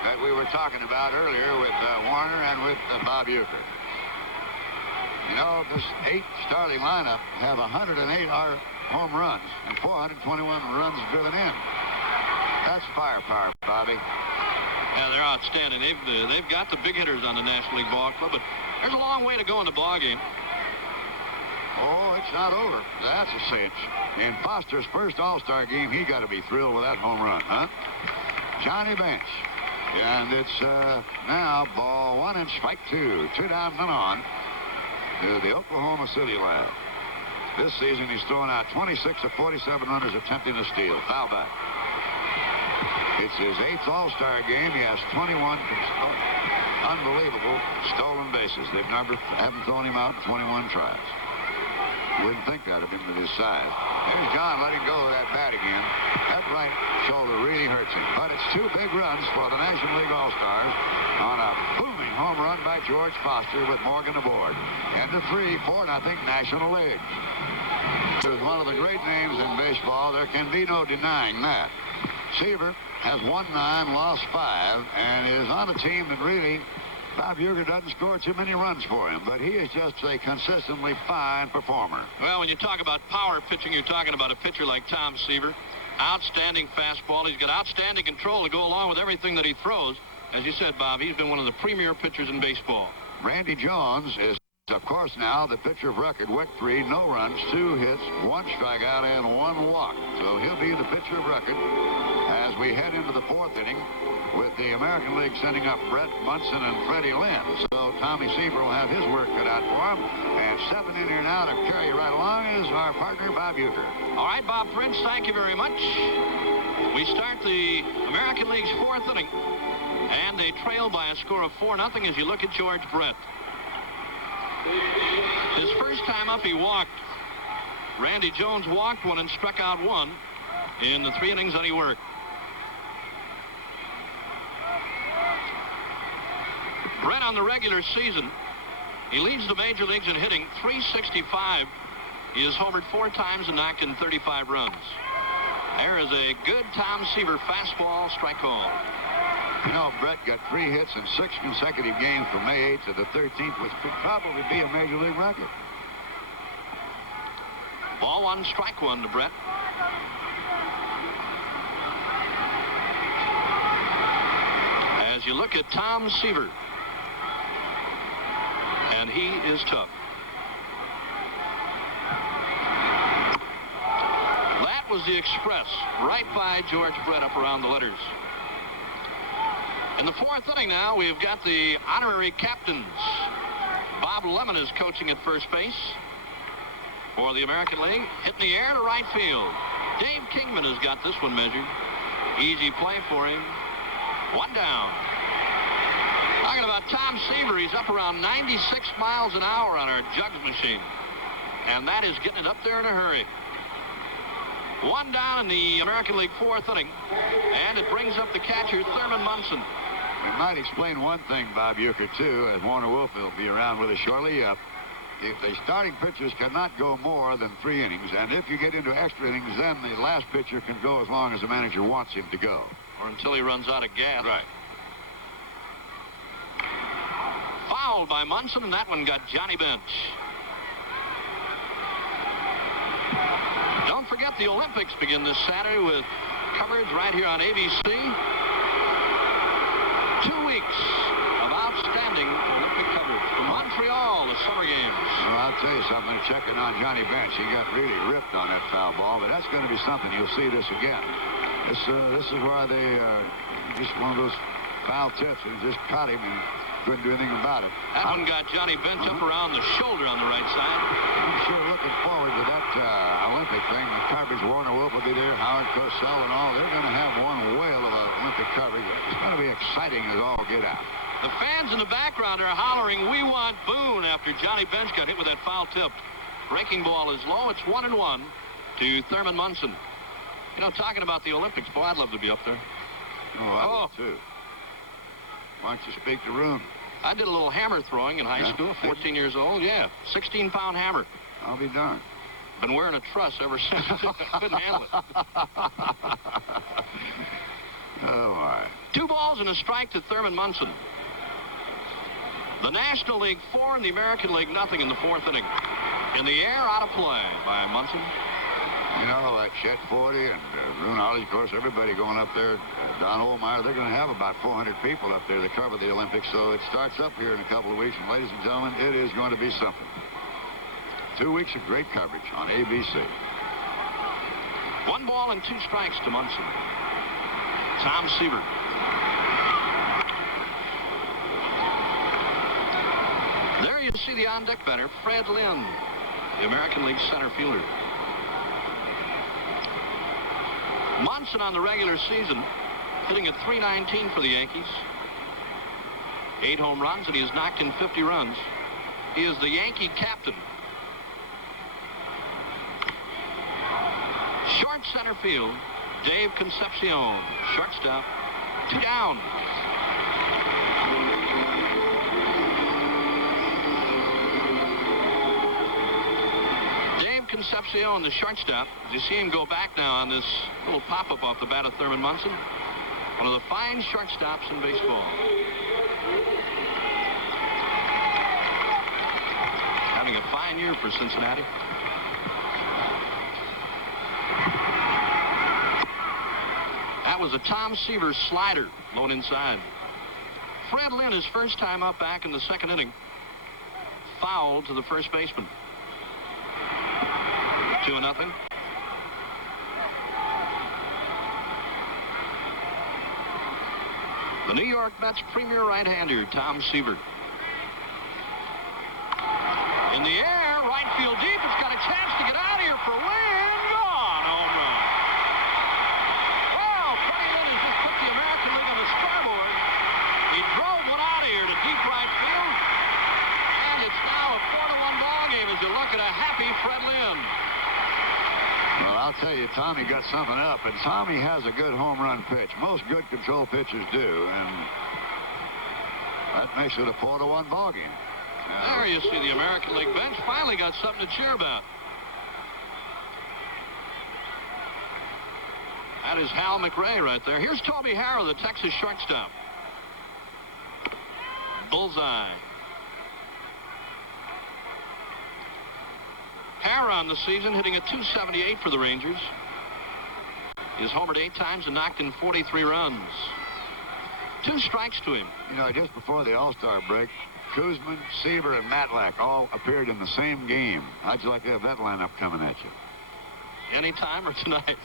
that we were talking about earlier with Warner and with Bob Uecker. You know, this 8 starting lineup have 108 home runs and 421 runs driven in. That's firepower, Bobby. Yeah, they're outstanding. They've got the big hitters on the National League Ball Club, but there's a long way to go in the ball game. Oh, it's not over. That's a cinch. In Foster's first All-Star game, he got to be thrilled with that home run, huh? Johnny Bench. And it's now ball 1 and strike 2. 2 down, none on to the Oklahoma City lad. This season he's thrown out 26 of 47 runners attempting to steal. Foul back. It's his 8th All-Star game. He has 21 unbelievable stolen bases. Haven't thrown him out in 21 tries. Wouldn't think that of him with his size. There's John letting go of that bat again. That right shoulder really hurts him. But it's 2 big runs for the National League All-Stars on a booming home run by George Foster with Morgan aboard. And the 3-4-0 National League. This is one of the great names in baseball. There can be no denying that. Seaver has won 9, lost 5, and is on a team that really, Bob Uecker doesn't score too many runs for him, but he is just a consistently fine performer. Well, when you talk about power pitching, you're talking about a pitcher like Tom Seaver. Outstanding fastball. He's got outstanding control to go along with everything that he throws. As you said, Bob, he's been one of the premier pitchers in baseball. Randy Jones is, of course, now the pitcher of record. Went 3, no runs, 2 hits, 1 strikeout, and 1 walk. So he'll be the pitcher of record as we head into the 4th inning with the American League sending up Brett Munson and Freddie Lynn. So Tommy Seaver will have his work cut out for him. And stepping in here now to carry you right along is our partner, Bob Uecker. All right, Bob Prince, thank you very much. We start the American League's 4th inning. And they trail by a score of 4-0 as you look at George Brett. His first time up, he walked. Randy Jones walked 1 and struck out 1 in the 3 innings that he worked. Brett on the regular season, he leads the major leagues in hitting, .365. He has homered 4 times and knocked in 35 runs. There is a good Tom Seaver fastball strike call. You know, Brett got 3 hits in 6 consecutive games from May 8th to the 13th, which could probably be a major league record. Ball 1, strike 1 to Brett. As you look at Tom Seaver, and he is tough. was the Express, right by George Brett up around the letters. In the fourth inning now, we've got the honorary captains. Bob Lemon is coaching at first base for the American League. Hit in the air to right field. Dave Kingman has got this one measured. Easy play for him. One down. Talking about Tom Seaver, he's up around 96 miles an hour on our jugs machine. And that is getting it up there in a hurry. One down in the American League fourth inning. And it brings up the catcher, Thurman Munson. We might explain one thing, Bob Uecker, too, as Warner Wolf will be around with us shortly. If the starting pitchers cannot go more than 3 innings, and if you get into extra innings, then the last pitcher can go as long as the manager wants him to go. Or until he runs out of gas. Right. Fouled by Munson, and that one got Johnny Bench. Don't forget the Olympics begin this Saturday with coverage right here on ABC. 2 weeks of outstanding Olympic coverage from Montreal, the Summer Games. Well, I'll tell you something, checking on Johnny Bench. He got really ripped on that foul ball, but that's going to be something. You'll see this again. This is why they just one of those foul tips and just caught him and couldn't do anything about it. That one got Johnny Bench up around the shoulder on the right side. I'm sure looking forward to that Olympic thing. The coverage, Warner Wolf will be there, Howard Cosell and all. They're going to have one whale of Olympic coverage. It's going to be exciting as all get out. The fans in the background are hollering, "We want Boone," after Johnny Bench got hit with that foul tip. Breaking ball is low. It's 1-1 to Thurman Munson. You know, talking about the Olympics, boy, I'd love to be up there. Oh, I would too. Why don't you speak to Roon? I did a little hammer throwing in high school, 14 years old. Yeah, 16-pound hammer. I'll be darned. Been wearing a truss ever since. Couldn't handle it. Oh, my. 2 balls and a strike to Thurman Munson. The National League 4 and the American League nothing in the fourth inning. In the air, out of play by Munson. You know, like Chet 40 and Roon Arledge, of course, everybody going up there. Don Olmeyer, they're going to have about 400 people up there to cover the Olympics, so it starts up here in a couple of weeks. And ladies and gentlemen, it is going to be something. 2 weeks of great coverage on ABC. 1 ball and 2 strikes to Munson. Tom Seaver. There you see the on-deck batter, Fred Lynn, the American League center fielder. Munson on the regular season, hitting at .319 for the Yankees. 8 home runs, and he has knocked in 50 runs. He is the Yankee captain. Short center field, Dave Concepcion. Shortstop, 2 down. Dave Concepcion, the shortstop. As you see him go back now on this little pop-up off the bat of Thurman Munson. One of the fine shortstops in baseball. Having a fine year for Cincinnati. That was a Tom Seaver slider, low and inside. Fred Lynn, his first time up back in the second inning. Foul to the first baseman. 2-0. The New York Mets premier right-hander, Tom Seaver. In the air, right field deep. It's got a chance to get out of here for Lynn. Gone. Home run. Well, Freddie Lynn has just put the American League on the scoreboard. He drove one out of here to deep right field. And it's now a 4-1 ball game as you look at a happy Fred Lynn. Well, I'll tell you, Tommy got something up, and Tommy has a good home run pitch. Most good control pitchers do, and that makes it a 4-1 ball game. There you see the American League bench finally got something to cheer about. That is Hal McRae right there. Here's Toby Harrow, the Texas shortstop. Bullseye. Harrow on the season hitting at .278 for the Rangers. He has homered 8 times and knocked in 43 runs. 2 strikes to him. You know, just before the All-Star break, Kuzman, Seaver, and Matlack all appeared in the same game. How'd you like to have that lineup coming at you? anytime or tonight?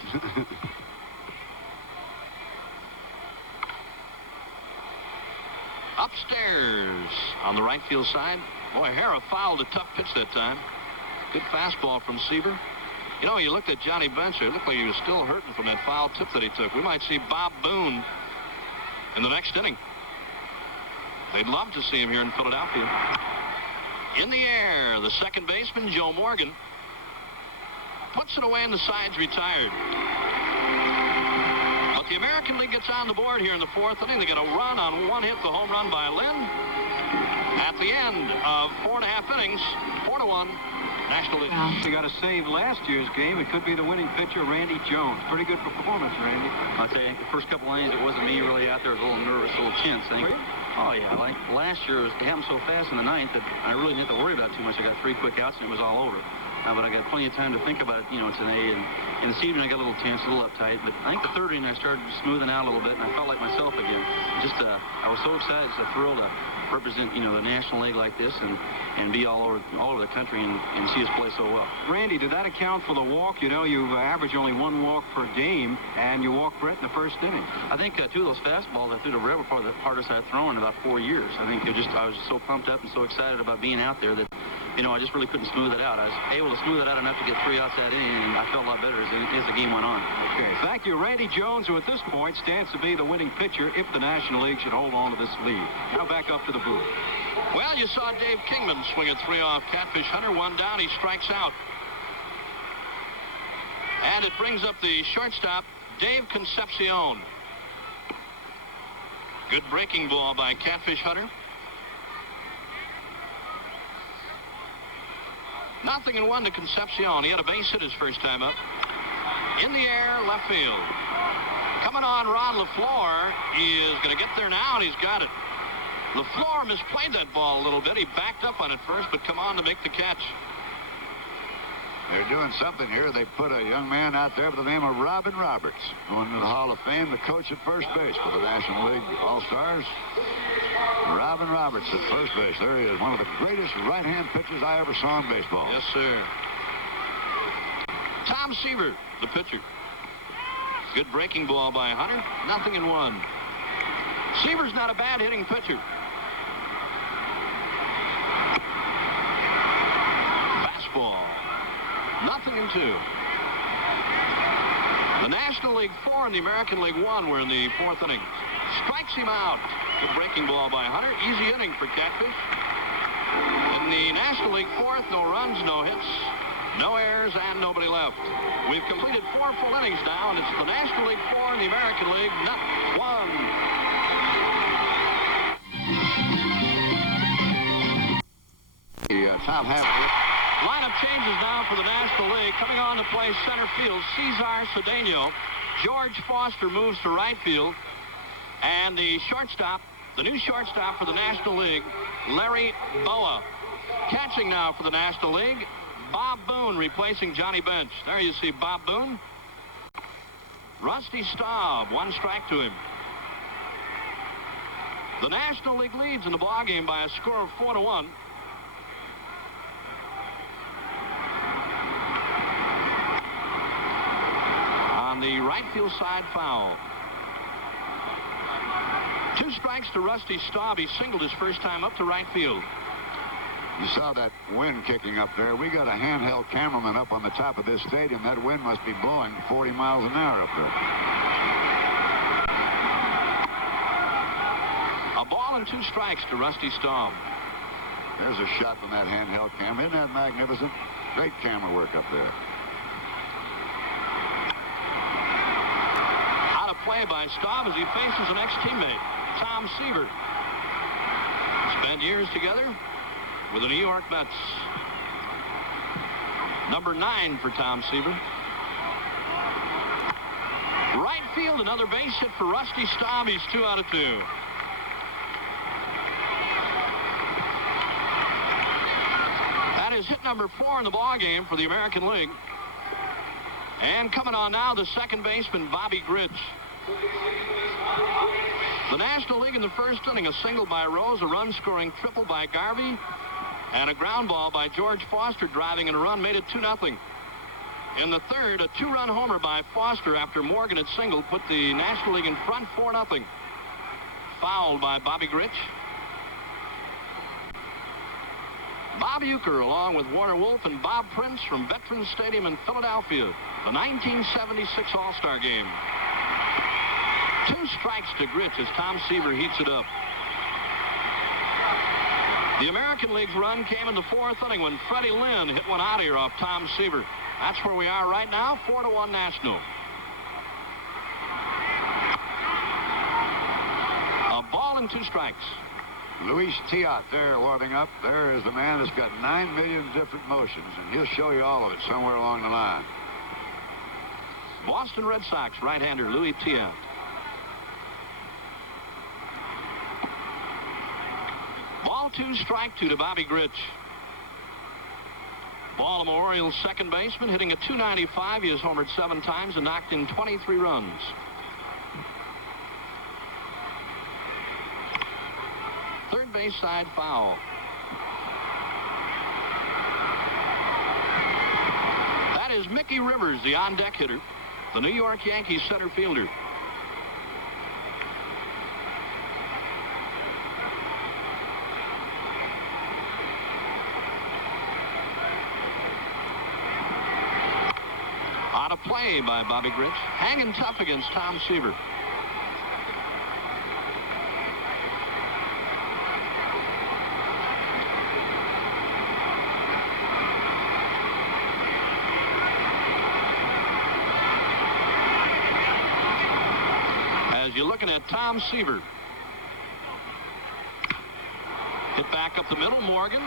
Upstairs on the right field side. Boy, Hara fouled a tough pitch that time. Good fastball from Seaver. You know, you looked at Johnny Bench. It looked like he was still hurting from that foul tip that he took. We might see Bob Boone in the next inning. They'd love to see him here in Philadelphia. In the air, the second baseman, Joe Morgan, puts it away and the side's retired. But the American League gets on the board here in the fourth inning. They get a run on one hit, the home run by Lynn. At the end of 4.5 innings, 4-1, National League. They got to save last year's game. It could be the winning pitcher, Randy Jones. Pretty good performance, Randy. I'd say the first couple innings, it wasn't me really out there. I was a little nervous, a little tense. Oh, yeah. Like last year, it happened so fast in the ninth that I really didn't have to worry about it too much. I got 3 quick outs, and it was all over. But I got plenty of time to think about it, today. And this evening, I got a little tense, a little uptight. But I think the third inning, I started smoothing out a little bit, and I felt like myself again. I was so excited, so thrilled to represent, the National League like this and be all over the country and see us play so well. Randy, did that account for the walk? You average only 1 walk per game, and you walked Brett in the first inning. I think 2 of those fastballs I threw to Brett were probably the hardest I've thrown in about 4 years. I think I was just so pumped up and so excited about being out there that, I just really couldn't smooth it out. I was able to smooth it out enough to get 3 outs that inning, and I felt a lot better as the game went on. Okay, thank you, Randy Jones, who at this point stands to be the winning pitcher if the National League should hold on to this lead. Now back up to the booth. Well, you saw Dave Kingman swing a 3 off Catfish Hunter. 1 down, he strikes out. And it brings up the shortstop, Dave Concepcion. Good breaking ball by Catfish Hunter. 0-1 to Concepcion. He had a base hit his first time up. In the air, left field. Coming on, Ron LaFleur. He is going to get there now, and he's got it. LaFleur misplayed that ball a little bit. He backed up on it first, but come on to make the catch. They're doing something here. They put a young man out there by the name of Robin Roberts, going to the Hall of Fame, the coach at first base for the National League All-Stars. Robin Roberts at first base. There he is, one of the greatest right-hand pitchers I ever saw in baseball. Yes, sir. Tom Seaver, the pitcher. Good breaking ball by Hunter. 0-1. Seaver's not a bad hitting pitcher. Fastball. 0-2. The National League 4 and the American League 1 were in the 4th inning. Strikes him out. Good breaking ball by Hunter. Easy inning for Catfish. In the National League 4th, no runs, no hits, no errors, and nobody left. We've completed 4 full innings now, and it's the National League 4 and the American League, not 1. The top half. Lineup changes now for the National League. Coming on to play center field, Cesar Cedeno. George Foster moves to right field. And the shortstop, the new shortstop for the National League, Larry Boa. Catching now for the National League, Bob Boone replacing Johnny Bench. There you see Bob Boone. Rusty Staub, 1 strike to him. The National League leads in the ballgame by a score of 4-1. On the right field side foul. 2 strikes to Rusty Staub. He singled his first time up to right field. You saw that wind kicking up there. We got a handheld cameraman up on the top of this stadium. That wind must be blowing 40 miles an hour up there. A ball and 2 strikes to Rusty Staub. There's a shot from that handheld camera. Isn't that magnificent? Great camera work up there. Out of play by Staub as he faces an ex-teammate, Tom Seaver. Spent years together with the New York Mets. Number 9 for Tom Seaver. Right field, another base hit for Rusty Staub. He's 2 out of 2. That is hit number 4 in the ballgame for the American League. And coming on now, the second baseman, Bobby Grich. The National League in the first inning, a single by Rose, a run-scoring triple by Garvey, and a ground ball by George Foster driving in a run made it 2-0. In the third, a two-run homer by Foster after Morgan had singled put the National League in front 4-0. Fouled by Bobby Grich. Bob Uecker, along with Warner Wolf and Bob Prince from Veterans Stadium in Philadelphia, the 1976 All-Star Game. 2 strikes to Grich as Tom Seaver heats it up. The American League's run came in the 4th inning when Freddie Lynn hit one out of here off Tom Seaver. That's where we are right now, 4-1 National. A ball and 2 strikes. Luis Tiat there warming up. There is the man that's got 9 million different motions, and he'll show you all of it somewhere along the line. Boston Red Sox right-hander Luis Tiat. Ball 2, strike 2 to Bobby Grich. Baltimore Orioles second baseman hitting a .295. He has homered 7 times and knocked in 23 runs. Third base side foul. That is Mickey Rivers, the on-deck hitter, the New York Yankees center fielder. Out of play by Bobby Grich, hanging tough against Tom Seaver. You're looking at Tom Seaver. Hit back up the middle, Morgan.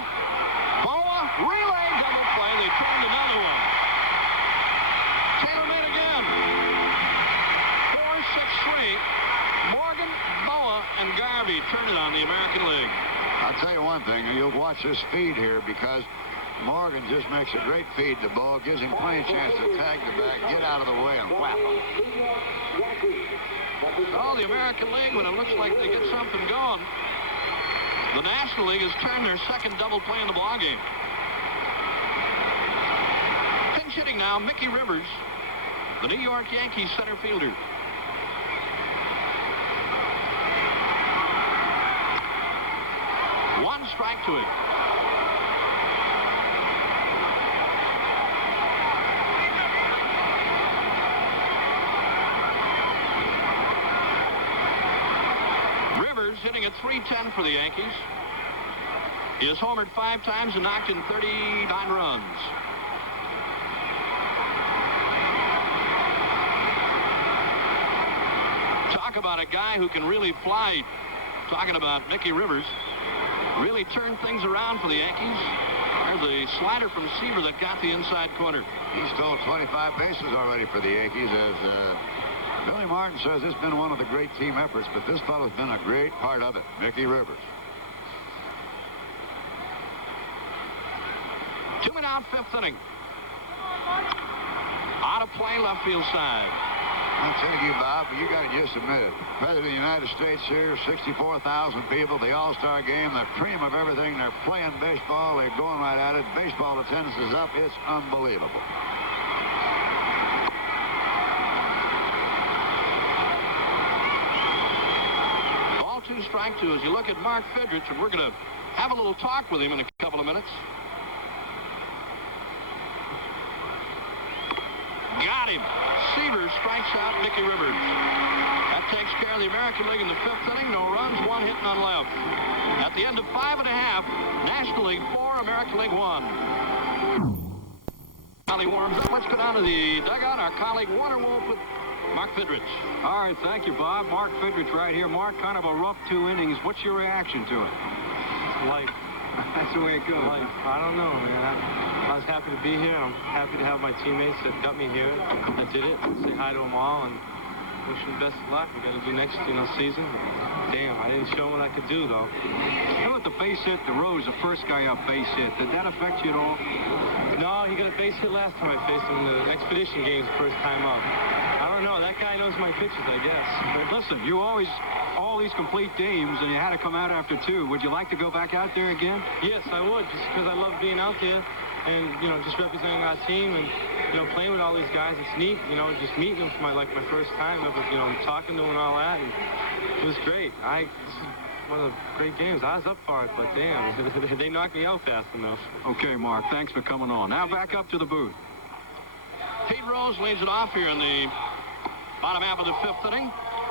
Boa, relay, double play. They turned another one. Taylor made again. 4-6-3. Morgan, Boa, and Garvey turn it on the American League. I'll tell you one thing. You'll watch this feed here because Morgan just makes a great feed to Boa. Gives him plenty of chance to tag the bag, get out of the way, and whap him. Well, the American League, when it looks like they get something going, the National League has turned their second double play in the ballgame. Pinch hitting now, Mickey Rivers, the New York Yankees center fielder. One strike to him. Hitting at .310 for the Yankees. He has homered 5 times and knocked in 39 runs. Talk about a guy who can really fly. Talking about Mickey Rivers. Really turned things around for the Yankees. There's a slider from Seaver that got the inside corner. He stole 25 bases already for the Yankees as Billy Martin says it's been one of the great team efforts, but this fellow's been a great part of it, Mickey Rivers. 2-men out, 5th inning. Out of play, left field side. I'm telling you, Bob, you got to just admit it. President of the United States here, 64,000 people, the All-Star Game, the cream of everything. They're playing baseball. They're going right at it. Baseball attendance is up. It's unbelievable. Strike 2 as you look at Mark Fidrich, and we're going to have a little talk with him in a couple of minutes. Got him. Seaver strikes out Mickey Rivers. That takes care of the American League in the 5th inning. No runs, 1 hit, none left. At the end of 5 1/2, National League 4, American League 1. While he warms up, let's go down to the dugout. Our colleague Warner Wolf with Mark Fidrich. All right, thank you, Bob. Mark Fidrich right here. Mark, kind of a rough 2 innings. What's your reaction to it? Life. That's the way it goes. Life. I don't know, man. I was happy to be here. I'm happy to have my teammates that got me here. I did it. Say hi to them all and wish them best of luck. We got to do next, season. Damn, I didn't show them what I could do, though. How about the base hit? The Rose, the first guy up base hit. Did that affect you at all? No, he got a base hit last time I faced him in the Expedition Games the first time up. I don't know. That guy knows my pitches, I guess. But listen, you always, all these complete games, and you had to come out after 2. Would you like to go back out there again? Yes, I would, just because I love being out there and, just representing our team. And playing with all these guys, it's neat, just meeting them for my first time, talking to them and all that, and it was great. This is one of the great games. I was up for it, but damn, they knocked me out fast enough. Okay, Mark, thanks for coming on. Now back up to the booth. Pete Rose leads it off here in the bottom half of the 5th inning.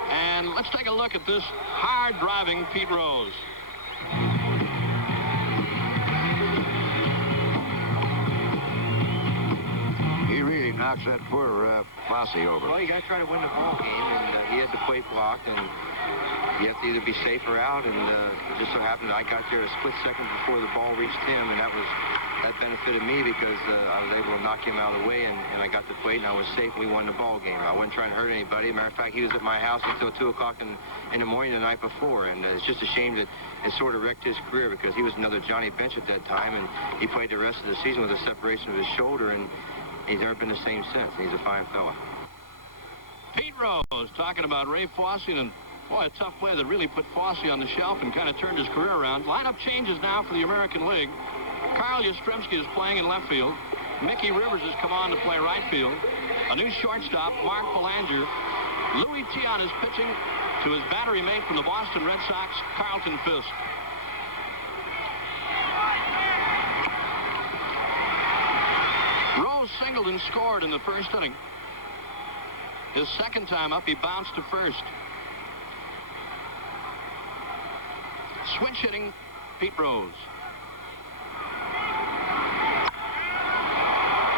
And let's take a look at this hard-driving Pete Rose. He really knocks that poor Fosse over. Well, you got to try to win the ball game, and he had the plate blocked, and you have to either be safe or out, and it just so happened I got there a split second before the ball reached him, and that benefited me because I was able to knock him out of the way, and I got the plate, and I was safe, and we won the ball game. I wasn't trying to hurt anybody. As a matter of fact, he was at my house until 2 o'clock in the morning the night before, and it's just a shame that it sort of wrecked his career because he was another Johnny Bench at that time, and he played the rest of the season with a separation of his shoulder, and he's never been the same since. He's a fine fella. Pete Rose talking about Ray Fosse, and boy, a tough play that really put Fosse on the shelf and kind of turned his career around. Lineup changes now for the American League. Carl Yastrzemski is playing in left field. Mickey Rivers has come on to play right field. A new shortstop, Mark Belanger. Louis Tiant is pitching to his battery mate from the Boston Red Sox, Carlton Fisk. Rose singled and scored in the 1st inning. His 2nd time up, he bounced to 1st. Switch hitting, Pete Rose.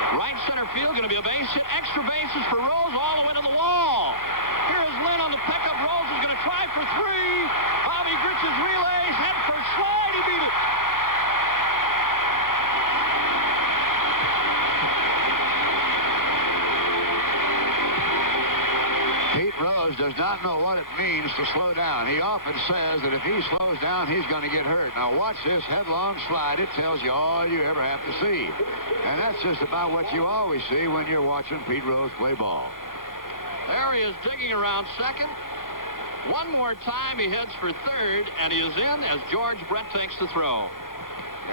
Right center field, going to be a base hit. Extra bases for Rose all the way to the wall. Here is Lynn on the pickup. Rose is going to try for 3. Bobby Gritz's relay, head first slide. He beat it. Pete Rose does not know what it means to slow down. He often says that if he slows down, he's going to get hurt. Now watch this headlong slide. It tells you all you ever have to see. And that's just about what you always see when you're watching Pete Rose play ball. There he is digging around 2nd. One more time, he heads for 3rd, and he is in as George Brett takes the throw.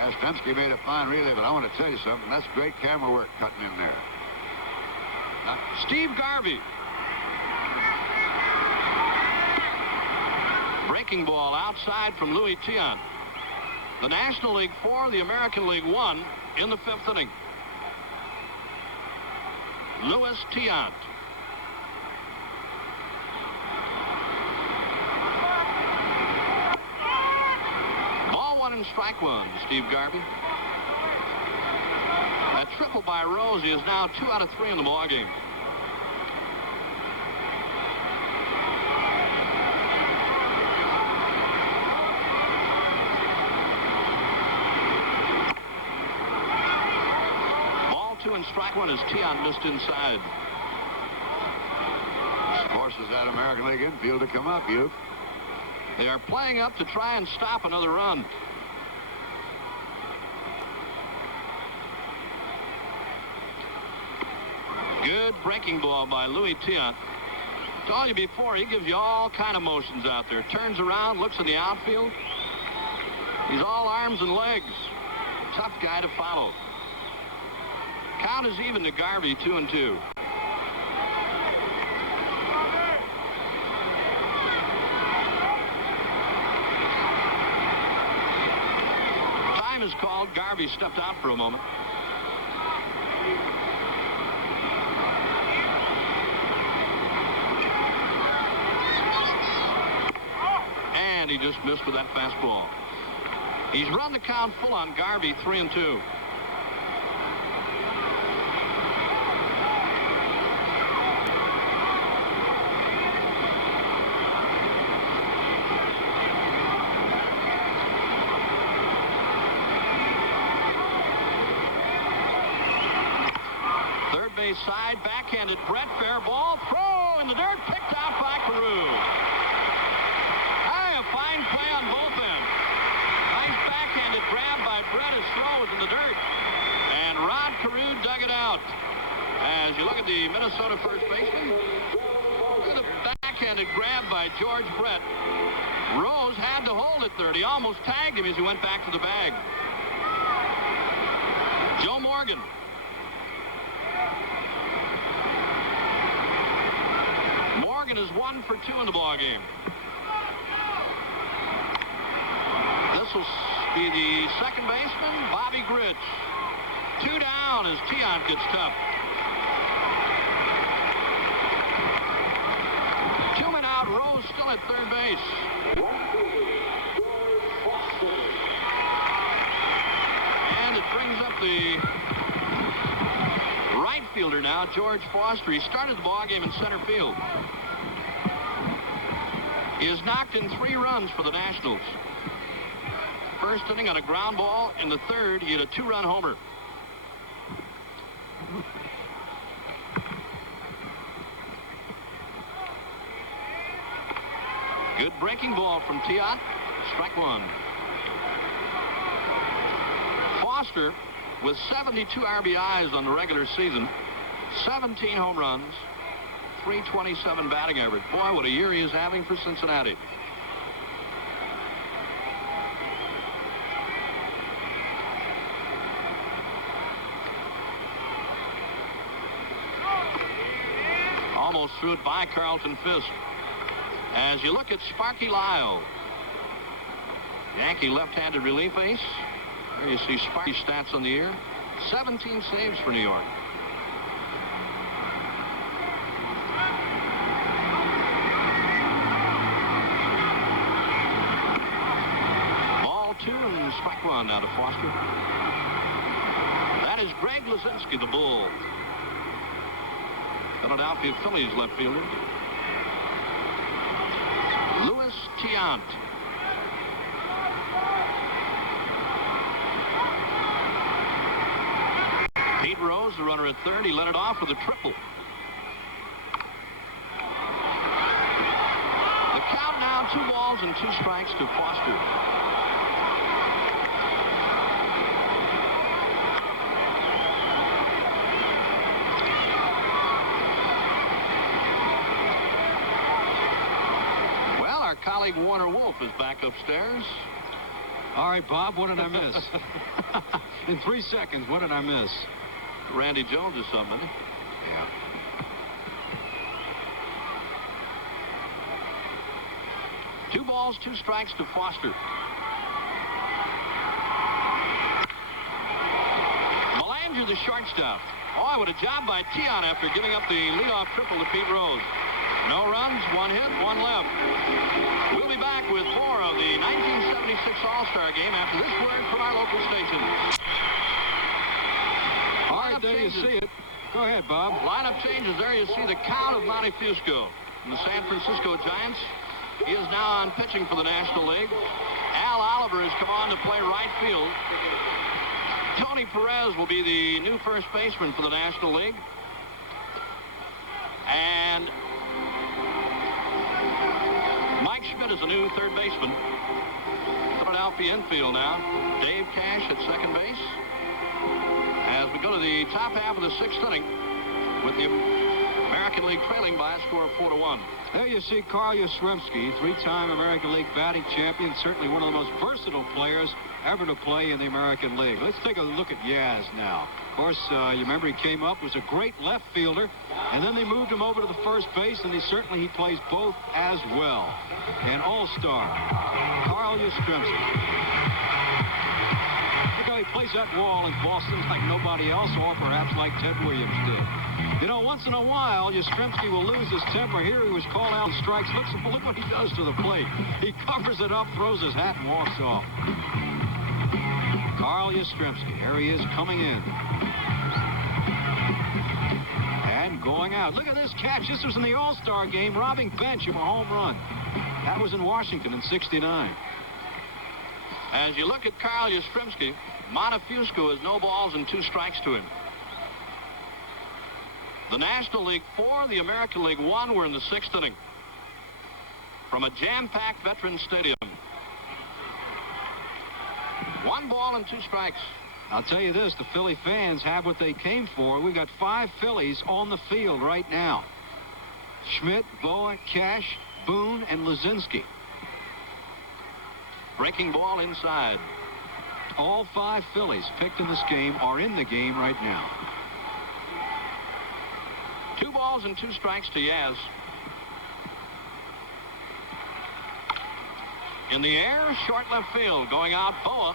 Yastrzemski made a fine relay, but I want to tell you something. That's great camera work cutting in there. Steve Garvey. Breaking ball outside from Louis Tiant. The National League 4, the American League 1 in the 5th inning. Louis Tiant. Ball 1 and strike 1 to Steve Garvey. That triple by Rose, he is now 2 out of 3 in the ball game. And strike 1 as Tiant missed inside. Forces that American League infield to come up, you. They are playing up to try and stop another run. Good breaking ball by Louis Tiant. I told you before, he gives you all kind of motions out there. Turns around, looks in the outfield. He's all arms and legs. Tough guy to follow. Count is even to Garvey, 2-2. Time is called. Garvey stepped out for a moment. And he just missed with that fastball. He's run the count full on Garvey, 3-2. Side, backhanded Brett, fair ball, throw in the dirt, picked out by Carew. Hey, a fine play on both ends. Nice backhanded grab by Brett as throw was in the dirt. And Rod Carew dug it out. As you look at the Minnesota first baseman, look at the backhanded grab by George Brett. Rose had to hold it third. He almost tagged him as he went back to the bag. Joe Morgan. Morgan is 1 for 2 in the ball game. This will be the second baseman, Bobby Grich. 2 down as Tiant gets tough. 2 men out. Rose still at third base. And it brings up the right fielder now, George Foster. He started the ball game in center field. He has knocked in 3 runs for the Nationals. First inning on a ground ball. In the third, he had a 2-run homer. Good breaking ball from Tiant. Strike 1. Foster with 72 RBIs on the regular season, 17 home runs, 327 batting average. Boy, what a year he is having for Cincinnati. Almost threw it by Carlton Fisk. As you look at Sparky Lyle, Yankee left-handed relief ace. There you see Sparky's stats on the year. 17 saves for New York. Ball 2 and strike 1 now to Foster. That is Greg Luzinski, the Bull. Philadelphia Phillies left fielder. Louis Tiant. Pete Rose, the runner at third. He led it off with a triple. The count now, 2 balls and 2 strikes to Foster. Well, our colleague Warner Wolf is back upstairs. All right, Bob, what did I miss? In 3 seconds, what did I miss? Randy Jones is somebody. Yeah. Two balls, 2 strikes to Foster. Belanger, the shortstop. Oh, what a job by Tiant after giving up the leadoff triple to Pete Rose. No runs, 1 hit, 1 left. We'll be back with more of the 1976 All-Star Game after this word from our local station. All right, there you see it. Go ahead, Bob. Lineup changes. There you see the count of Monty Fusco from the San Francisco Giants. He is now on pitching for the National League. Al Oliver has come on to play right field. Tony Perez will be the new first baseman for the National League. And Mike Schmidt is the new third baseman. Philadelphia infield now. Dave Cash at second base. As we go to the top half of the 6th inning with the American League trailing by a score of 4-1. There you see Carl Yastrzemski, 3-time American League batting champion, certainly one of the most versatile players ever to play in the American League. Let's take a look at Yaz now. Of course, you remember he came up, was a great left fielder, and then they moved him over to the first base, and he plays both as well. An all-star, Carl Yastrzemski. Look how he plays that wall in Boston like nobody else, or perhaps like Ted Williams did. You know, once in a while, Yastrzemski will lose his temper. Here he was called out and strikes. Look what he does to the plate. He covers it up, throws his hat, and walks off. Carl Yastrzemski. There he is coming in. And going out. Look at this catch. This was in the All-Star game, robbing bench of a home run. That was in Washington in '69. As you look at Carl Yastrzemski, Montefusco has no balls and 2 strikes to him. The National League 4, the American League 1 were in the 6th inning. From a jam-packed Veterans Stadium. 1 ball and 2 strikes. I'll tell you this, the Philly fans have what they came for. We've got 5 Phillies on the field right now. Schmidt, Boa, Cash, Boone, and Luzinski. Breaking ball inside. All 5 Phillies picked in this game are in the game right now. 2 balls and 2 strikes to Yaz. In the air, short left field, going out Boa.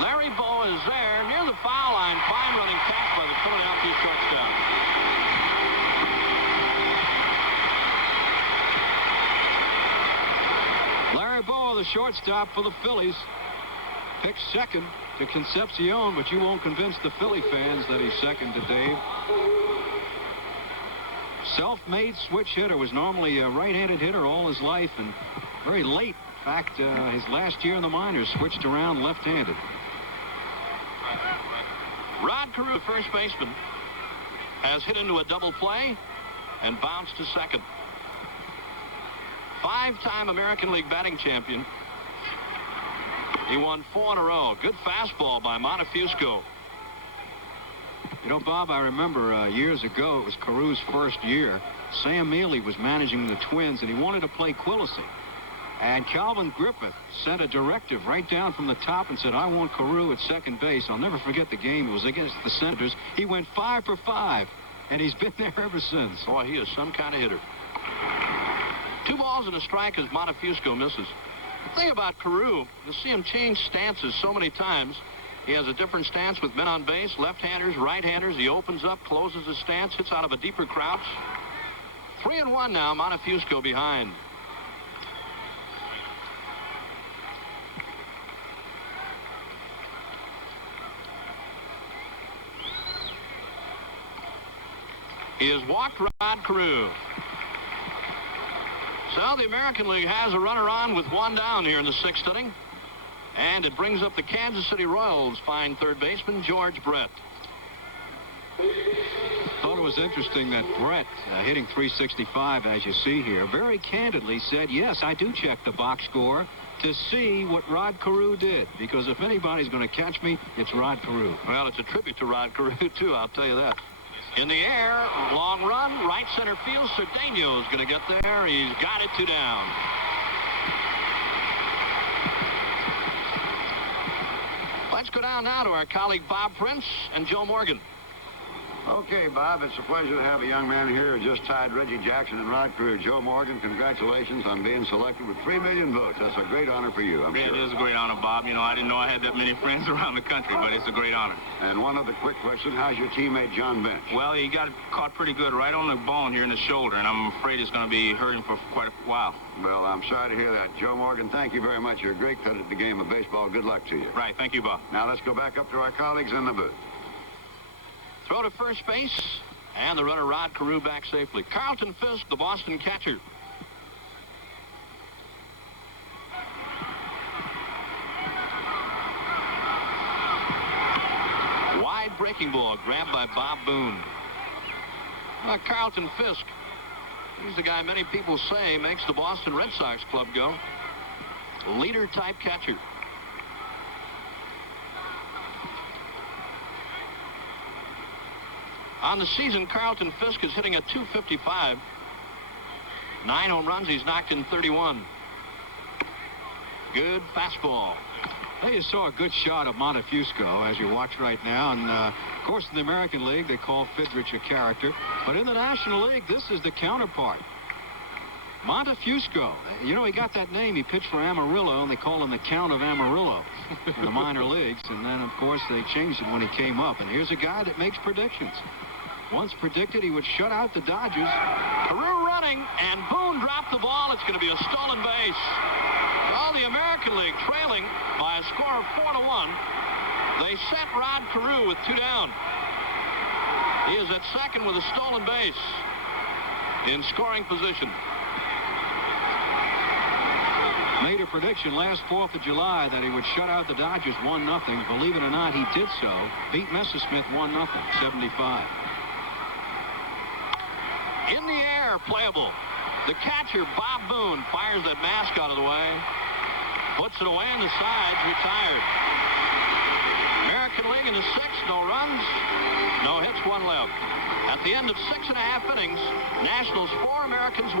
Larry Boa is there near the foul line. Fine running catch by the Philadelphia shortstop. Larry Boa, the shortstop for the Phillies, picks second to Concepcion, but you won't convince the Philly fans that he's second to Dave. Self-made switch hitter, was normally a right-handed hitter all his life, and very late, in fact, his last year in the minors, switched around left-handed. Rod Carew, first baseman, has hit into a double play and bounced to second. Five-time American League batting champion. He won 4 in a row. Good fastball by Montefusco. You know, Bob, I remember years ago, it was Carew's first year. Sam Mealy was managing the Twins, and he wanted to play Quillisi. And Calvin Griffith sent a directive right down from the top and said, I want Carew at second base. I'll never forget the game. It was against the Senators. He went 5 for 5, and he's been there ever since. Boy, he is some kind of hitter. 2 balls and a strike as Montefusco misses. The thing about Carew, you'll see him change stances so many times. He has a different stance with men on base, left-handers, right-handers. He opens up, closes his stance, hits out of a deeper crouch. 3-1 now, Montefusco behind. He has walked Rod Carew. So the American League has a runner on with 1 down here in the 6th inning. And it brings up the Kansas City Royals' fine third baseman, George Brett. Thought it was interesting that Brett, hitting .365, as you see here, very candidly said, yes, I do check the box score to see what Rod Carew did. Because if anybody's going to catch me, it's Rod Carew. Well, it's a tribute to Rod Carew, too, I'll tell you that. In the air, long run, right center field. Cedeno is going to get there. He's got it, 2 down. Let's go down now to our colleague Bob Prince and Joe Morgan. Okay, Bob, it's a pleasure to have a young man here who just tied Reggie Jackson and Rod Carew. Joe Morgan, congratulations on being selected with 3 million votes. That's a great honor for you, I'm sure. It is a great honor, Bob. You know, I didn't know I had that many friends around the country, but it's a great honor. And one other quick question, how's your teammate John Bench? Well, he got caught pretty good right on the bone here in the shoulder, and I'm afraid it's going to be hurting for quite a while. Well, I'm sorry to hear that. Joe Morgan, thank you very much. You're a great cut at the game of baseball. Good luck to you. Right, thank you, Bob. Now let's go back up to our colleagues in the booth. Throw to first base, and the runner Rod Carew back safely. Carlton Fisk, the Boston catcher. Wide breaking ball grabbed by Bob Boone. Carlton Fisk, he's the guy many people say makes the Boston Red Sox club go. Leader type catcher. On the season, Carlton Fisk is hitting a .255. 9 home runs. He's knocked in 31. Good fastball. Hey, you saw a good shot of Montefusco as you watch right now. And, of course, in the American League, they call Fidrich a character. But in the National League, this is the counterpart. Montefusco. You know, he got that name. He pitched for Amarillo, and they call him the Count of Amarillo in the minor leagues. And then, of course, they changed it when he came up. And here's a guy that makes predictions. Once predicted he would shut out the Dodgers. Carew running, and Boone dropped the ball. It's going to be a stolen base. Well, the American League trailing by a score of 4-1. They set Rod Carew with 2 down. He is at second with a stolen base in scoring position. Made a prediction last 4th of July that he would shut out the Dodgers 1-0. Believe it or not, he did so. Beat Messersmith 1-0, 75. In the air, playable. The catcher, Bob Boone, fires that mask out of the way. Puts it away on the sides, retired. American League in the 6th, no runs, no hits, 1 left. At the end of 6.5 innings, Nationals 4, Americans 1.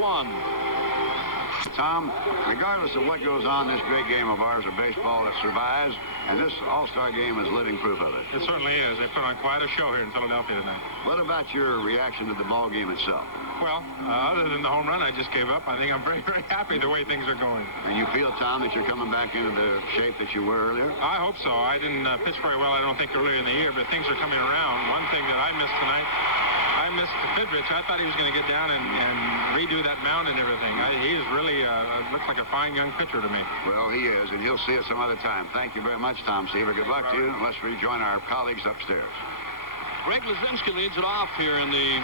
Tom, regardless of what goes on in this great game of ours of baseball, it survives, and this All-Star game is living proof of it. It certainly is. They put on quite a show here in Philadelphia tonight. What about your reaction to the ball game itself? Well, other than the home run I just gave up, I think I'm very, very happy the way things are going. And you feel, Tom, that you're coming back into the shape that you were earlier? I hope so. I didn't pitch very well, I don't think, earlier in the year, but things are coming around. One thing that I missed tonight, I missed Fidrich. I thought he was going to get down and redo that mound and everything. He is really looks like a fine young pitcher to me. Well, he is, and he'll see us some other time. Thank you very much, Tom Seaver. Good luck to you. Let's rejoin our colleagues upstairs. Greg Lazinski leads it off here in the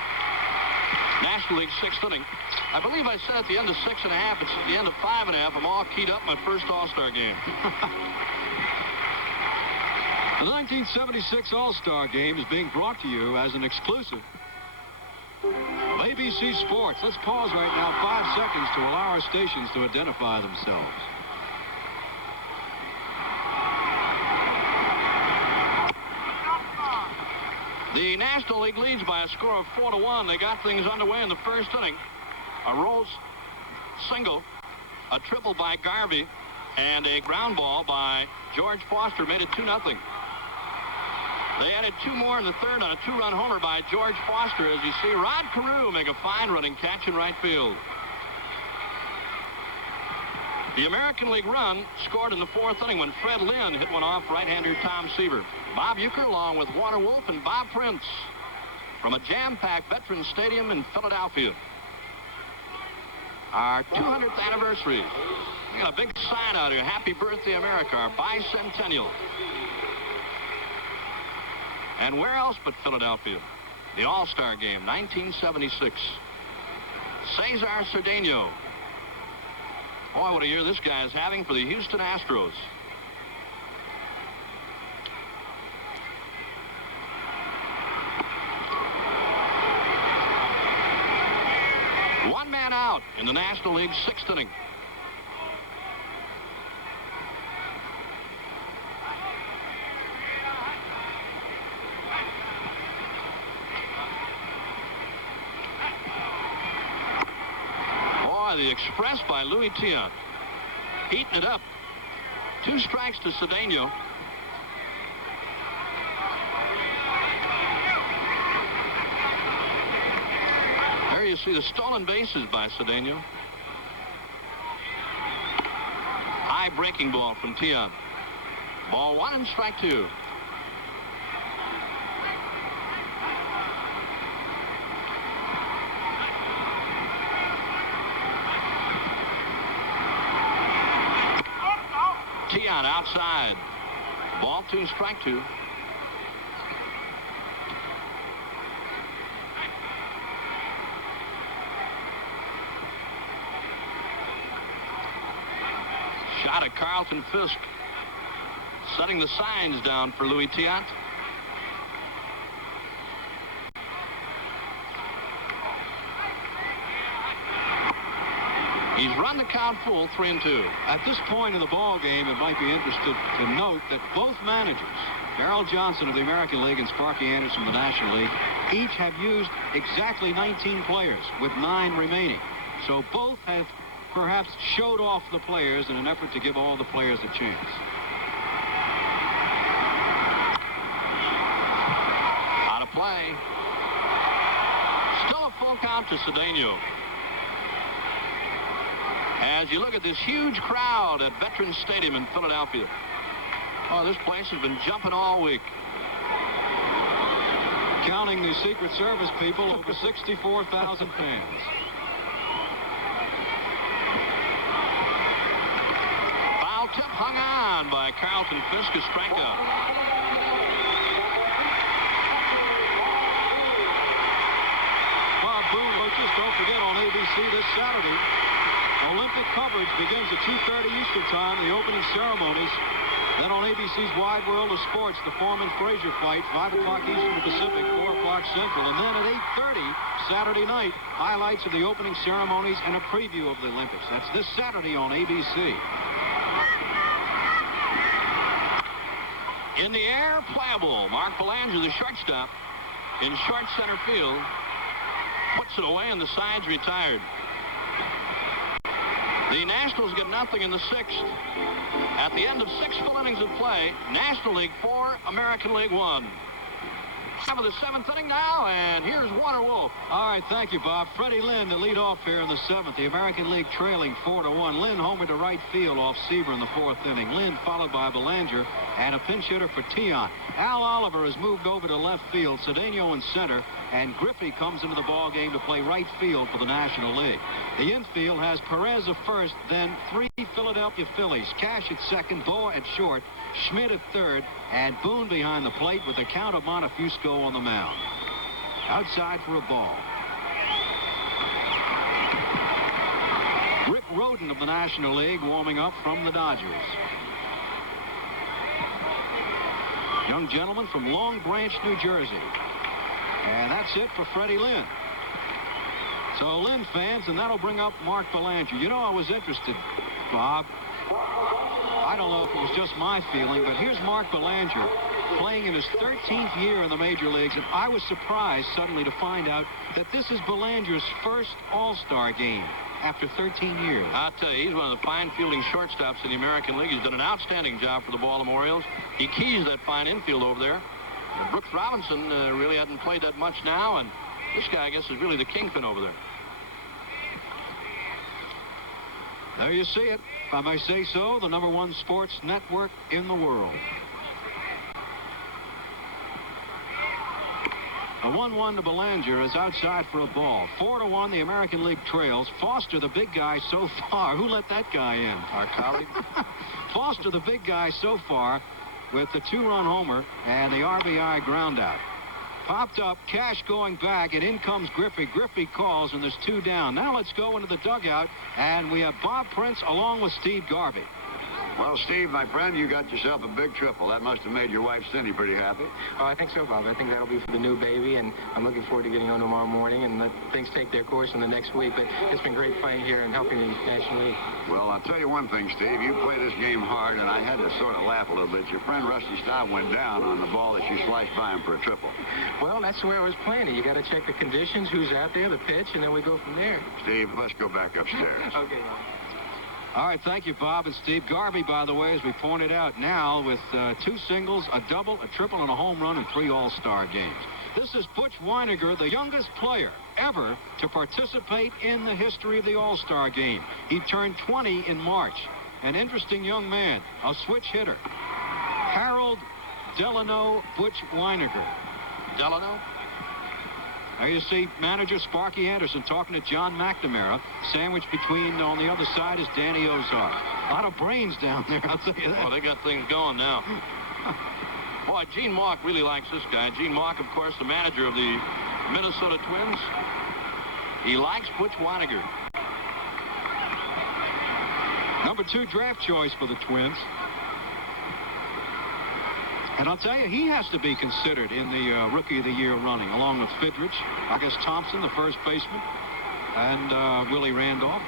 National League 6th inning. I believe I said at the end of 6 1/2. It's at the end of 5 1/2. I'm all keyed up my first All-Star game. The 1976 All-Star Game is being brought to you as an exclusive of ABC Sports. Let's pause right now 5 seconds to allow our stations to identify themselves. The National League leads by a score of 4-1. They got things underway in the first inning. A Rose single, a triple by Garvey, and a ground ball by George Foster made it 2-0. They added 2 more in the third on a 2-run homer by George Foster. As you see, Rod Carew make a fine running catch in right field. The American League run scored in the 4th inning when Fred Lynn hit one off right-hander Tom Seaver. Bob Uecker along with Warner Wolf and Bob Prince from a jam-packed Veterans Stadium in Philadelphia. Our 200th anniversary. We got a big sign out here. Happy birthday, America, our bicentennial. And where else but Philadelphia? The All-Star Game, 1976. Cesar Cedeno. Boy, what a year this guy is having for the Houston Astros. One man out in the National League 6th inning. The express by Louis Tiant. Heating it up. 2 strikes to Cedeno. There you see the stolen bases by Cedeno. High breaking ball from Tiant. Ball 1 and strike 2. Tiant outside. Ball 2, strike 2. Shot at Carlton Fisk. Setting the signs down for Louis Tiant. He's run the count full, 3-2. At this point in the ball game, it might be interesting to note that both managers, Darrell Johnson of the American League and Sparky Anderson of the National League, each have used exactly 19 players with 9 remaining. So both have perhaps showed off the players in an effort to give all the players a chance. Out of play. Still a full count to Cedeno. As you look at this huge crowd at Veterans Stadium in Philadelphia. Oh, this place has been jumping all week. Counting the Secret Service people, over 64,000 fans. Foul tip hung on by Carlton Fisk, a strikeout. Bob Boone, coaches, don't forget on ABC this Saturday, Olympic coverage begins at 2:30 Eastern Time, the opening ceremonies. Then on ABC's Wide World of Sports, the Foreman-Frazier fight, 5 o'clock Eastern Pacific, 4 o'clock Central. And then at 8:30 Saturday night, highlights of the opening ceremonies and a preview of the Olympics. That's this Saturday on ABC. In the air, playable. Mark Belanger, the shortstop, in short center field, puts it away and the side's retired. The Nationals get nothing in the 6th. At the end of 6 full innings of play, National League 4, American League 1. Top of the 7th inning now, and here's Warner Wolf. All right, thank you, Bob. Freddie Lynn to lead off here in the 7th. The American League trailing 4-1. Lynn homered to right field off Seaver in the 4th inning. Lynn followed by Belanger and a pinch hitter for Tion. Al Oliver has moved over to left field, Cedeno in center, and Griffey comes into the ball game to play right field for the National League. The infield has Perez at first, then 3 Philadelphia Phillies. Cash at second, Boa at short, Schmidt at third, and Boone behind the plate with the count of Montefusco on the mound. Outside for a ball. Rick Rhoden of the National League warming up from the Dodgers. Young gentleman from Long Branch, New Jersey. And that's it for Freddie Lynn. So Lynn fans, and that'll bring up Mark Belanger. You know, I was interested, Bob. I don't know if it was just my feeling, but here's Mark Belanger playing in his 13th year in the major leagues, and I was surprised suddenly to find out that this is Belanger's first All-Star game after 13 years. I'll tell you, he's one of the fine fielding shortstops in the American League. He's done an outstanding job for the Baltimore Orioles. He keys that fine infield over there. Brooks Robinson really hasn't played that much now, and this guy, I guess, is really the kingpin over there. There you see it. If I may say so, the #1 sports network in the world. The 1-1 to Belanger is outside for a ball. 4-1, the American League trails. Foster, the big guy so far. Who let that guy in? Our colleague. Foster, the big guy so far, with the 2-run homer and the RBI ground out. Popped up, Cash going back, and in comes Griffey. Griffey calls, and there's 2 down. Now let's go into the dugout, and we have Bob Prince along with Steve Garvey. Well, Steve, my friend, you got yourself a big triple. That must have made your wife Cindy pretty happy. Oh, I think so, Bob. I think that'll be for the new baby, and I'm looking forward to getting home tomorrow morning and let things take their course in the next week. But it's been great playing here and helping the National League. Well, I'll tell you one thing, Steve. You play this game hard, and I had to sort of laugh a little bit. Your friend Rusty Staub went down on the ball that you sliced by him for a triple. Well, that's the way I was playing it. You got to check the conditions, who's out there, the pitch, and then we go from there. Steve, let's go back upstairs. Okay. All right, thank you, Bob and Steve. Garvey, by the way, as we pointed out now, with 2 singles, a double, a triple, and a home run in 3 All-Star games. This is Butch Weiniger, the youngest player ever to participate in the history of the All-Star game. He turned 20 in March. An interesting young man, a switch hitter. Harold Delano Butch Weiniger. Delano? There you see manager Sparky Anderson talking to John McNamara. Sandwiched between, on the other side, is Danny Ozark. A lot of brains down there, I'll tell you that. Oh, they got things going now. Boy, Gene Mauch really likes this guy. Gene Mauch, of course, the manager of the Minnesota Twins. He likes Butch Weiniger. #2 draft choice for the Twins. And I'll tell you, he has to be considered in the Rookie of the Year running, along with Fidrich, I guess Thompson, the first baseman, and Willie Randolph.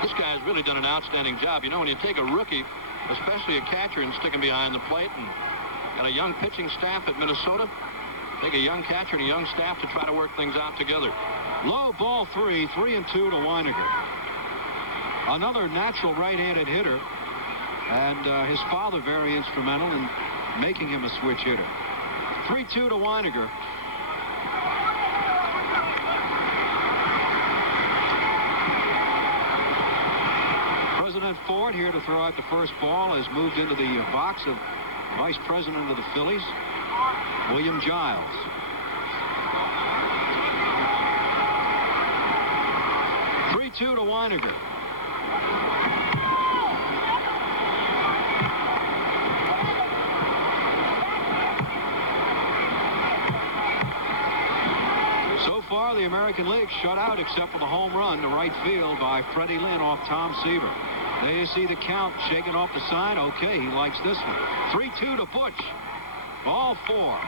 This guy's really done an outstanding job. You know, when you take a rookie, especially a catcher, and stick him behind the plate, and got a young pitching staff at Minnesota, take a young catcher and a young staff to try to work things out together. Low ball 3, 3-2 to Weiniger. Another natural right-handed hitter, and his father very instrumental in making him a switch hitter. 3-2 to Weiniger. President Ford, here to throw out the first ball, has moved into the box of Vice President of the Phillies, William Giles. To Weiniger. So far, the American League shut out except for the home run to right field by Freddie Lynn off Tom Seaver. There you see the count shaking off the side. Okay, he likes this one. 3-2 to Butch. Ball 4.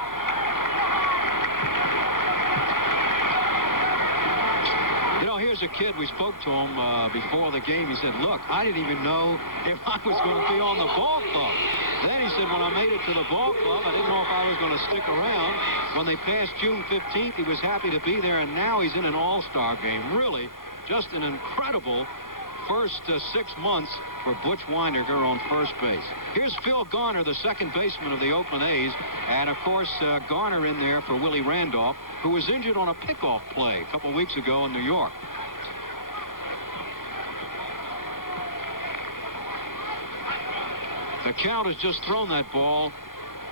You know, here's a kid. We spoke to him before the game. He said, look, I didn't even know if I was going to be on the ball club. Then he said, when I made it to the ball club, I didn't know if I was going to stick around. When they passed June 15th, he was happy to be there, and now he's in an all-star game. Really, just an incredible first 6 months for Butch Weinerger on first base. Here's Phil Garner, the second baseman of the Oakland A's. And, of course, Garner in there for Willie Randolph, who was injured on a pickoff play a couple weeks ago in New York. The count has just thrown that ball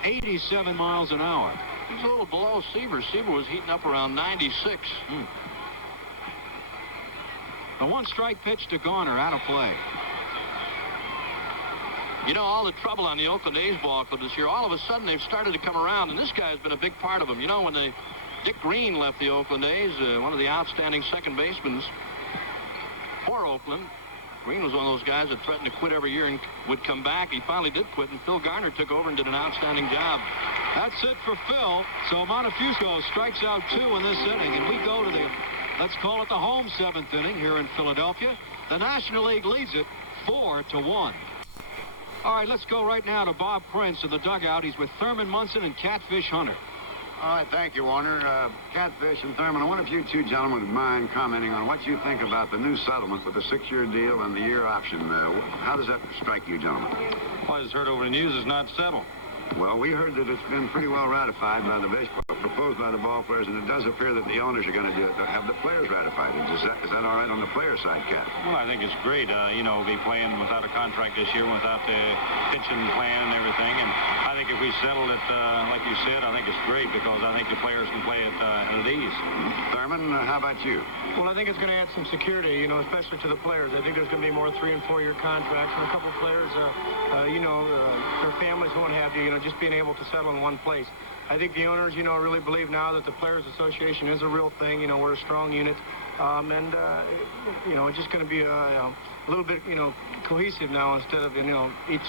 87 miles an hour. He's a little below Seaver. Seaver was heating up around 96. The one-strike pitch to Garner, out of play. You know, all the trouble on the Oakland A's ball club this year, all of a sudden they've started to come around, and this guy's been a big part of them. You know, when Dick Green left the Oakland A's, one of the outstanding second basemen for Oakland, Green was one of those guys that threatened to quit every year and would come back. He finally did quit, and Phil Garner took over and did an outstanding job. That's it for Phil. So Montefusco strikes out 2 in this inning, and we go to the, let's call it the home 7th inning here in Philadelphia. The National League leads it 4-1. All right, let's go right now to Bob Prince in the dugout. He's with Thurman Munson and Catfish Hunter. All right, thank you, Warner. Catfish and Thurman, I wonder if you two gentlemen would mind commenting on what you think about the new settlement with the 6-year deal and the year option. How does that strike you, gentlemen? Well, I just heard over the news it's not settled. Well, we heard that it's been pretty well ratified by the baseball, proposed by the ball players, and it does appear that the owners are going to have the players ratified. Is that all right on the player side, Cat? Well, I think it's great. You know, be playing without a contract this year, without the pitching plan and everything. And I think if we settled it, like you said, I think it's great because I think the players can play it at ease. Thurman, how about you? Well, I think it's going to add some security, you know, especially to the players. I think there's going to be more 3- and 4-year contracts, and a couple of players, you know, their families won't have to, you know, just being able to settle in one place. I think the owners, you know, really believe now that the Players Association is a real thing. You know, we're a strong unit, and you know, it's just going to be a little bit, you know, cohesive now instead of, you know, each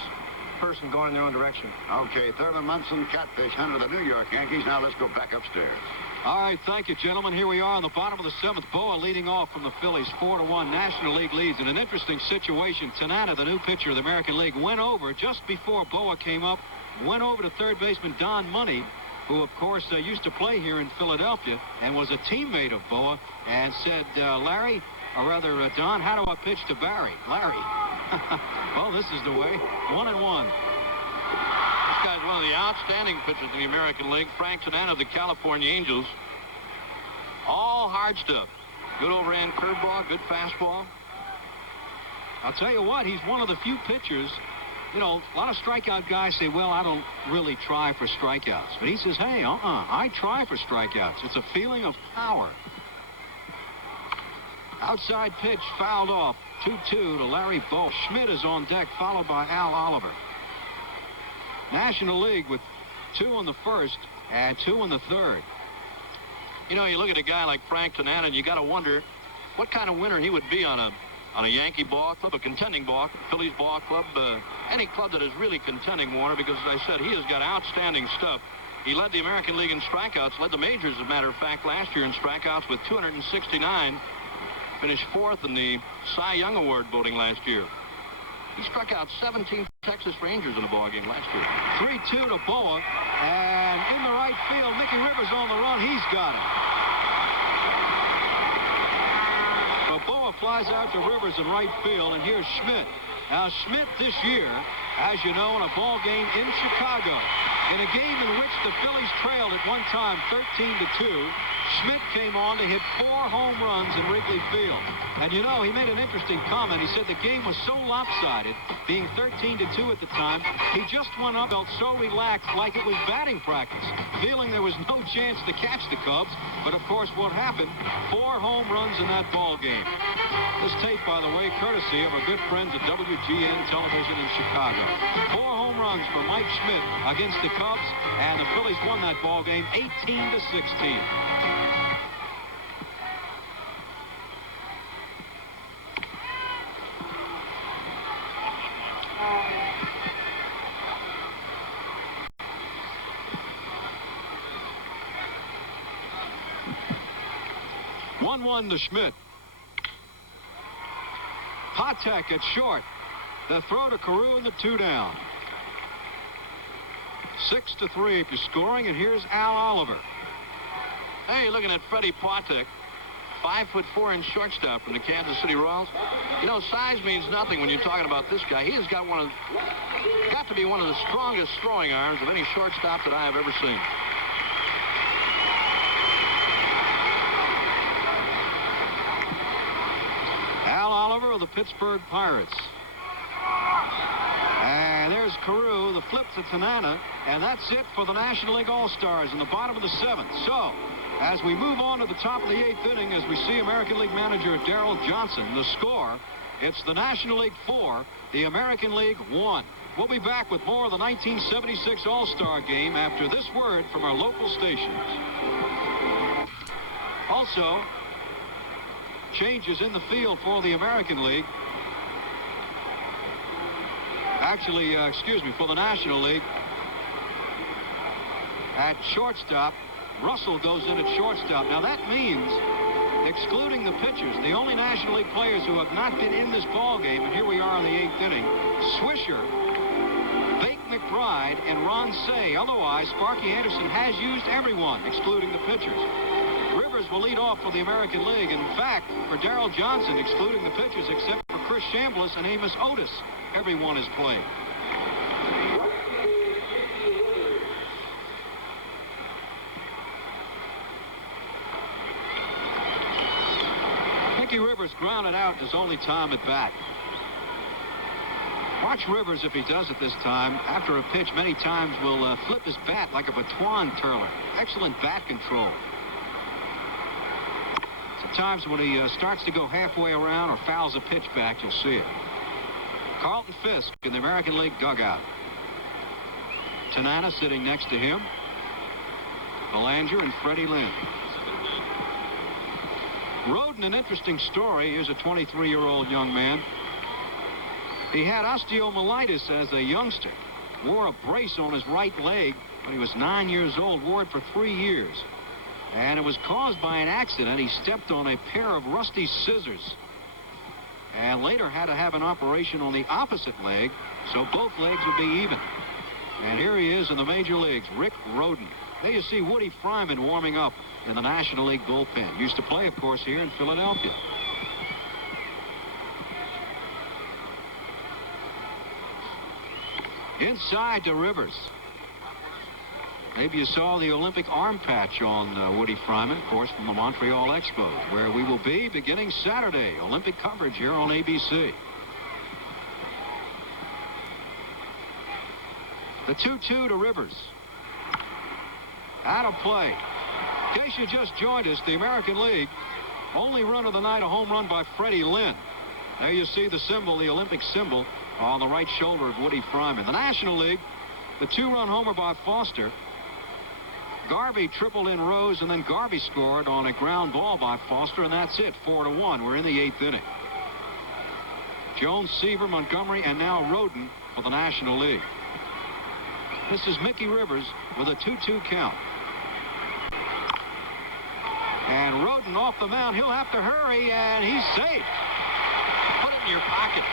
person going in their own direction. Okay, Thurman Munson, Catfish Hunter, the New York Yankees. Now let's go back upstairs. All right, thank you, gentlemen. Here we are on the bottom of the 7th. Boa leading off from the Phillies, 4-1. National League leads in an interesting situation. Tanana, the new pitcher of the American League, went over just before Boa came up, went over to third baseman Don Money, who, of course, used to play here in Philadelphia and was a teammate of Boa, and said, Larry, or rather, Don, how do I pitch to Barry? Larry. Well, this is the way. 1-1. This guy's one of the outstanding pitchers in the American League. Frank Tanana of the California Angels. All hard stuff. Good overhand curveball, good fastball. I'll tell you what, he's one of the few pitchers. You know, a lot of strikeout guys say, well, I don't really try for strikeouts. But he says, hey, I try for strikeouts. It's a feeling of power. Outside pitch fouled off. 2-2 to Larry Bowa. Schmidt is on deck, followed by Al Oliver. National League with 2 in the first and 2 in the third. You know, you look at a guy like Frank Tanana, and you got to wonder what kind of winner he would be on a Yankee ball club, a contending ball, Phillies ball club, any club that is really contending, Warner, because, as I said, he has got outstanding stuff. He led the American League in strikeouts, led the majors, as a matter of fact, last year in strikeouts with 269. Finished 4th in the Cy Young Award voting last year. He struck out 17 Texas Rangers in a ball game last year. 3-2 to Bowa, and in the right field, Mickey Rivers on the run. He's got it. So Bowa flies out to Rivers in right field, and here's Schmidt. Now, Schmidt this year, as you know, in a ball game in Chicago, in a game in which the Phillies trailed at one time 13-2, Schmidt came on to hit 4 home runs in Wrigley Field. And, you know, he made an interesting comment. He said the game was so lopsided, being 13-2 at the time, he just went up, felt so relaxed, like it was batting practice, feeling there was no chance to catch the Cubs. But, of course, what happened? 4 home runs in that ball game. This tape, by the way, courtesy of our good friends at WGN Television in Chicago. 4 home runs for Mike Schmidt against the Cubs, and the Phillies won that ball game 18-16. One to Schmidt. Patek at short. The throw to Carew and the 2 down. 6-3 if you're scoring, and here's Al Oliver. Hey, looking at Freddie Patek. 5'4" shortstop from the Kansas City Royals. You know, size means nothing when you're talking about this guy. He has got to be one of the strongest throwing arms of any shortstop that I have ever seen. Al Oliver of the Pittsburgh Pirates. And there's Carew, the flip to Tanana, and that's it for the National League All-Stars in the bottom of the 7th. So, as we move on to the top of the 8th inning, as we see American League manager Darrell Johnson, the score, it's the National League 4, the American League 1. We'll be back with more of the 1976 All-Star Game after this word from our local stations. Also, changes in the field for the American League. Actually, for the National League. At shortstop, Russell goes in at shortstop. Now that means, excluding the pitchers, the only National League players who have not been in this ball game, and here we are in the 8th inning, Swisher, Bake McBride, and Ron Say. Otherwise, Sparky Anderson has used everyone, excluding the pitchers. Rivers will lead off for the American League. In fact, for Darrell Johnson, excluding the pitchers, except for Chris Chambliss and Amos Otis, everyone has played. Mickey Rivers grounded out his only time at bat. Watch Rivers if he does it this time. After a pitch, many times will flip his bat like a baton twirler. Excellent bat control. Sometimes when he starts to go halfway around or fouls a pitch back, you'll see it. Carlton Fisk in the American League dugout. Tanana sitting next to him. Belanger and Freddie Lynn. Roden, an interesting story. Here's a 23-year-old young man. He had osteomyelitis as a youngster. Wore a brace on his right leg when he was 9 years old. Wore it for 3 years. And it was caused by an accident. He stepped on a pair of rusty scissors. And later had to have an operation on the opposite leg, so both legs would be even. And here he is in the major leagues, Rick Roden. There you see Woody Fryman warming up in the National League bullpen. Used to play, of course, here in Philadelphia. Inside to Rivers. Maybe you saw the Olympic arm patch on Woody Fryman, of course, from the Montreal Expos, where we will be beginning Saturday. Olympic coverage here on ABC. The 2-2 to Rivers. Out of play. In case you just joined us, the American League, only run of the night, a home run by Freddie Lynn. There you see the symbol, the Olympic symbol, on the right shoulder of Woody Fryman. The National League, the 2-run homer by Foster. Garvey tripled in Rose, and then Garvey scored on a ground ball by Foster, and that's it, 4-1. We're in the 8th inning. Jones, Seaver, Montgomery, and now Roden for the National League. This is Mickey Rivers with a 2-2 count. And Roden off the mound. He'll have to hurry, and he's safe. Put it in your pocket.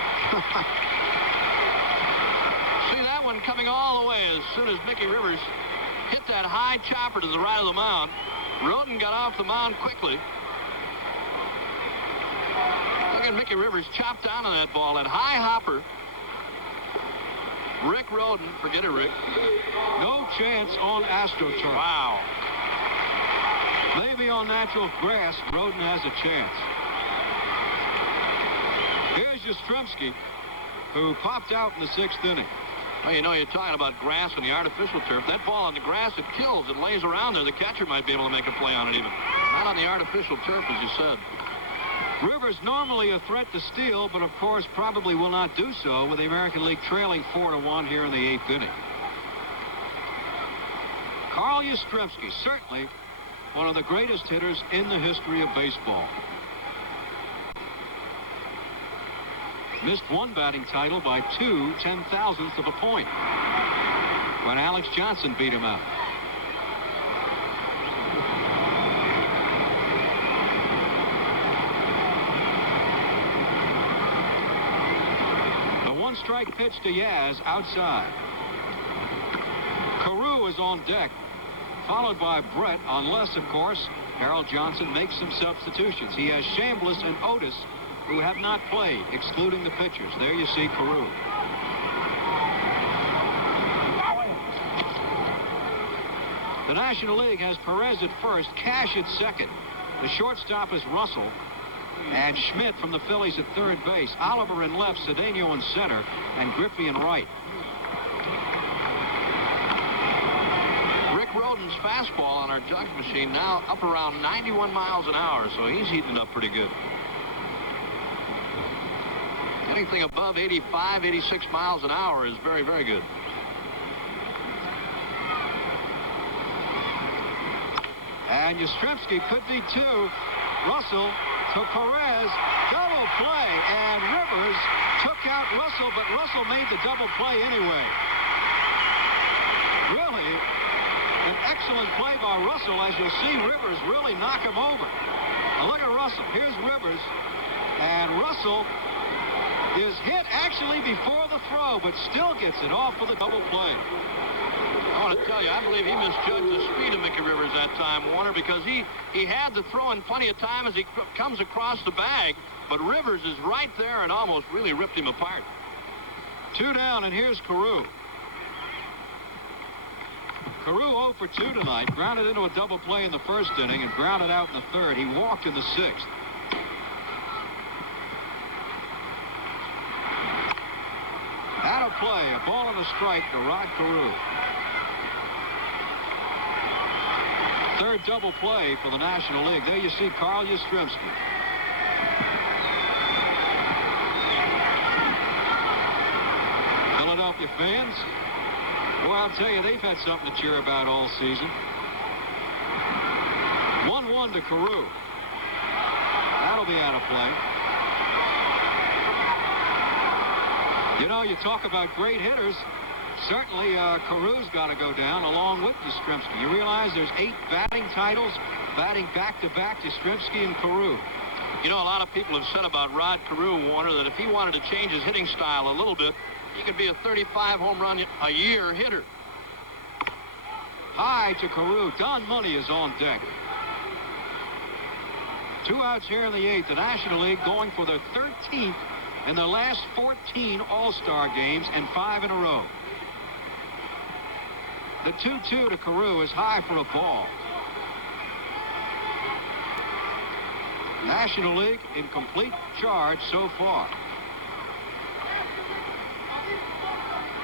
See that one coming all the way as soon as Mickey Rivers hit that high chopper to the right of the mound. Roden got off the mound quickly. Look at Mickey Rivers chop down on that ball. That high hopper. Rick Roden, forget it, Rick. No chance on AstroTurf. Wow. Maybe on natural grass, Roden has a chance. Here's Yastrzemski, who popped out in the 6th inning. Well, you know, you're talking about grass and the artificial turf. That ball on the grass, it kills. It lays around there. The catcher might be able to make a play on it even. Not on the artificial turf, as you said. Rivers normally a threat to steal, but of course probably will not do so with the American League trailing 4-1 here in the 8th inning. Carl Yastrzemski, certainly one of the greatest hitters in the history of baseball. Missed one batting title by 2 10,000ths of a point when Alex Johnson beat him out. The one-strike pitch to Yaz outside. Carew is on deck, followed by Brett, unless, of course, Darrell Johnson makes some substitutions. He has Chambliss and Otis, who have not played, excluding the pitchers. There you see Carew. The National League has Perez at first, Cash at second. The shortstop is Russell, and Schmidt from the Phillies at third base. Oliver in left, Cedeno in center, and Griffey in right. Rick Roden's fastball on our judge machine now up around 91 miles an hour, so he's heating up pretty good. Anything above 85, 86 miles an hour is very, very good. And Yastrzemski could be two. Russell to Perez, double play, and Rivers took out Russell, but Russell made the double play anyway. Really, an excellent play by Russell, as you'll see Rivers really knock him over. Now look at Russell. Here's Rivers, and Russell is hit actually before the throw, but still gets it off for the double play. I want to tell you, I believe he misjudged the speed of Mickey Rivers that time, Warner, because he had the throw in plenty of time as he comes across the bag, but Rivers is right there and almost really ripped him apart. 2 down, and here's Carew. Carew 0 for 2 tonight, grounded into a double play in the first inning and grounded out in the third. He walked in the sixth. Out of play, a ball and a strike to Rod Carew. Third double play for the National League. There you see Carl Yastrzemski. Philadelphia fans, well, I'll tell you, they've had something to cheer about all season. 1-1 to Carew. That'll be out of play. You know, you talk about great hitters. Certainly, Carew's got to go down along with Yastrzemski. You realize there's 8 batting titles, batting back-to-back, Yastrzemski and Carew. You know, a lot of people have said about Rod Carew, Warner, that if he wanted to change his hitting style a little bit, he could be a 35 home run a year hitter. High to Carew. Don Money is on deck. 2 outs here in the 8th. The National League going for their 13th in their last 14 All-Star games and 5 in a row. The 2-2 to Carew is high for a ball. National League in complete charge so far.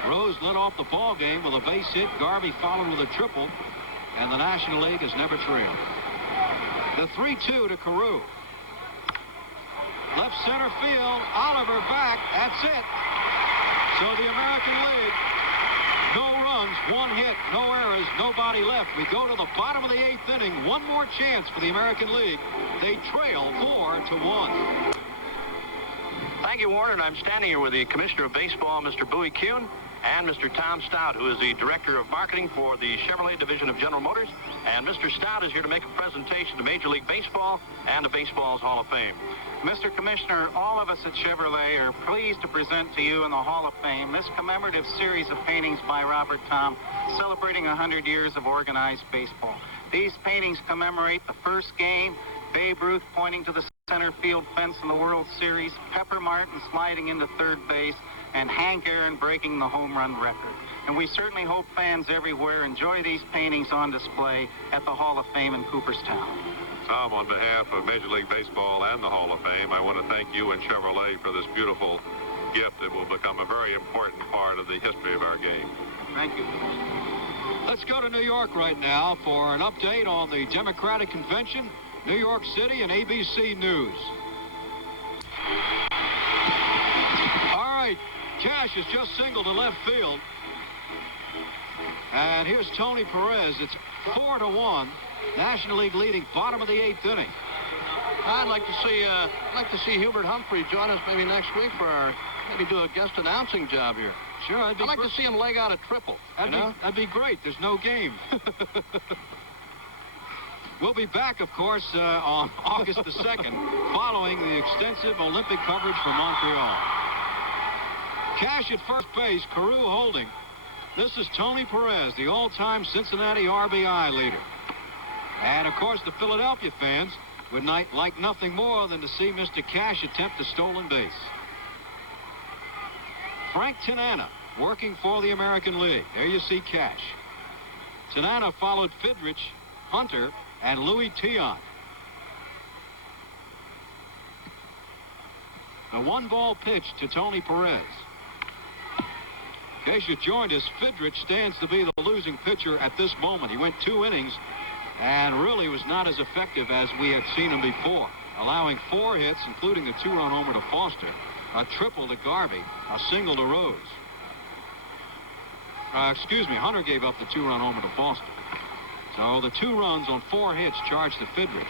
Rose led off the ball game with a base hit. Garvey followed with a triple, and the National League has never trailed. The 3-2 to Carew. Left center field. Oliver back. That's it. So the American League, no runs, 1 hit, no errors, nobody left. We go to the bottom of the 8th inning. One more chance for the American League. They trail 4-1. Thank you, Warner. And I'm standing here with the Commissioner of Baseball, Mr. Bowie Kuhn, and Mr. Tom Stout, who is the Director of Marketing for the Chevrolet Division of General Motors. And Mr. Stout is here to make a presentation to Major League Baseball and to Baseball's Hall of Fame. Mr. Commissioner, all of us at Chevrolet are pleased to present to you in the Hall of Fame this commemorative series of paintings by Robert Tom celebrating 100 years of organized baseball. These paintings commemorate the first game, Babe Ruth pointing to the center field fence in the World Series, Pepper Martin sliding into third base, and Hank Aaron breaking the home run record. And we certainly hope fans everywhere enjoy these paintings on display at the Hall of Fame in Cooperstown. Tom, on behalf of Major League Baseball and the Hall of Fame, I want to thank you and Chevrolet for this beautiful gift that will become a very important part of the history of our game. Thank you. Let's go to New York right now for an update on the Democratic Convention, New York City, and ABC News. All right, Cash has just singled to left field. And here's Tony Perez. It's 4-1. National League leading, bottom of the 8th inning. I'd like to see Hubert Humphrey join us maybe next week for maybe do a guest announcing job here. Sure, I'd like to see him leg out a triple. That'd be great. There's no game. We'll be back, of course, on August the 2nd, following the extensive Olympic coverage from Montreal. Cash at first base, Carew holding. This is Tony Perez, the all-time Cincinnati RBI leader. And, of course, the Philadelphia fans would like nothing more than to see Mr. Cash attempt a stolen base. Frank Tanana working for the American League. There you see Cash. Tanana followed Fidrich, Hunter, and Louis Tiant. The 1-ball pitch to Tony Perez. In case you joined us, Fidrich stands to be the losing pitcher at this moment. He went 2 innings and really was not as effective as we had seen him before, allowing 4 hits, including the 2-run homer to Foster, a triple to Garvey, a single to Rose. Hunter gave up the 2-run homer to Foster. So the 2 runs on 4 hits charged to Fidrich.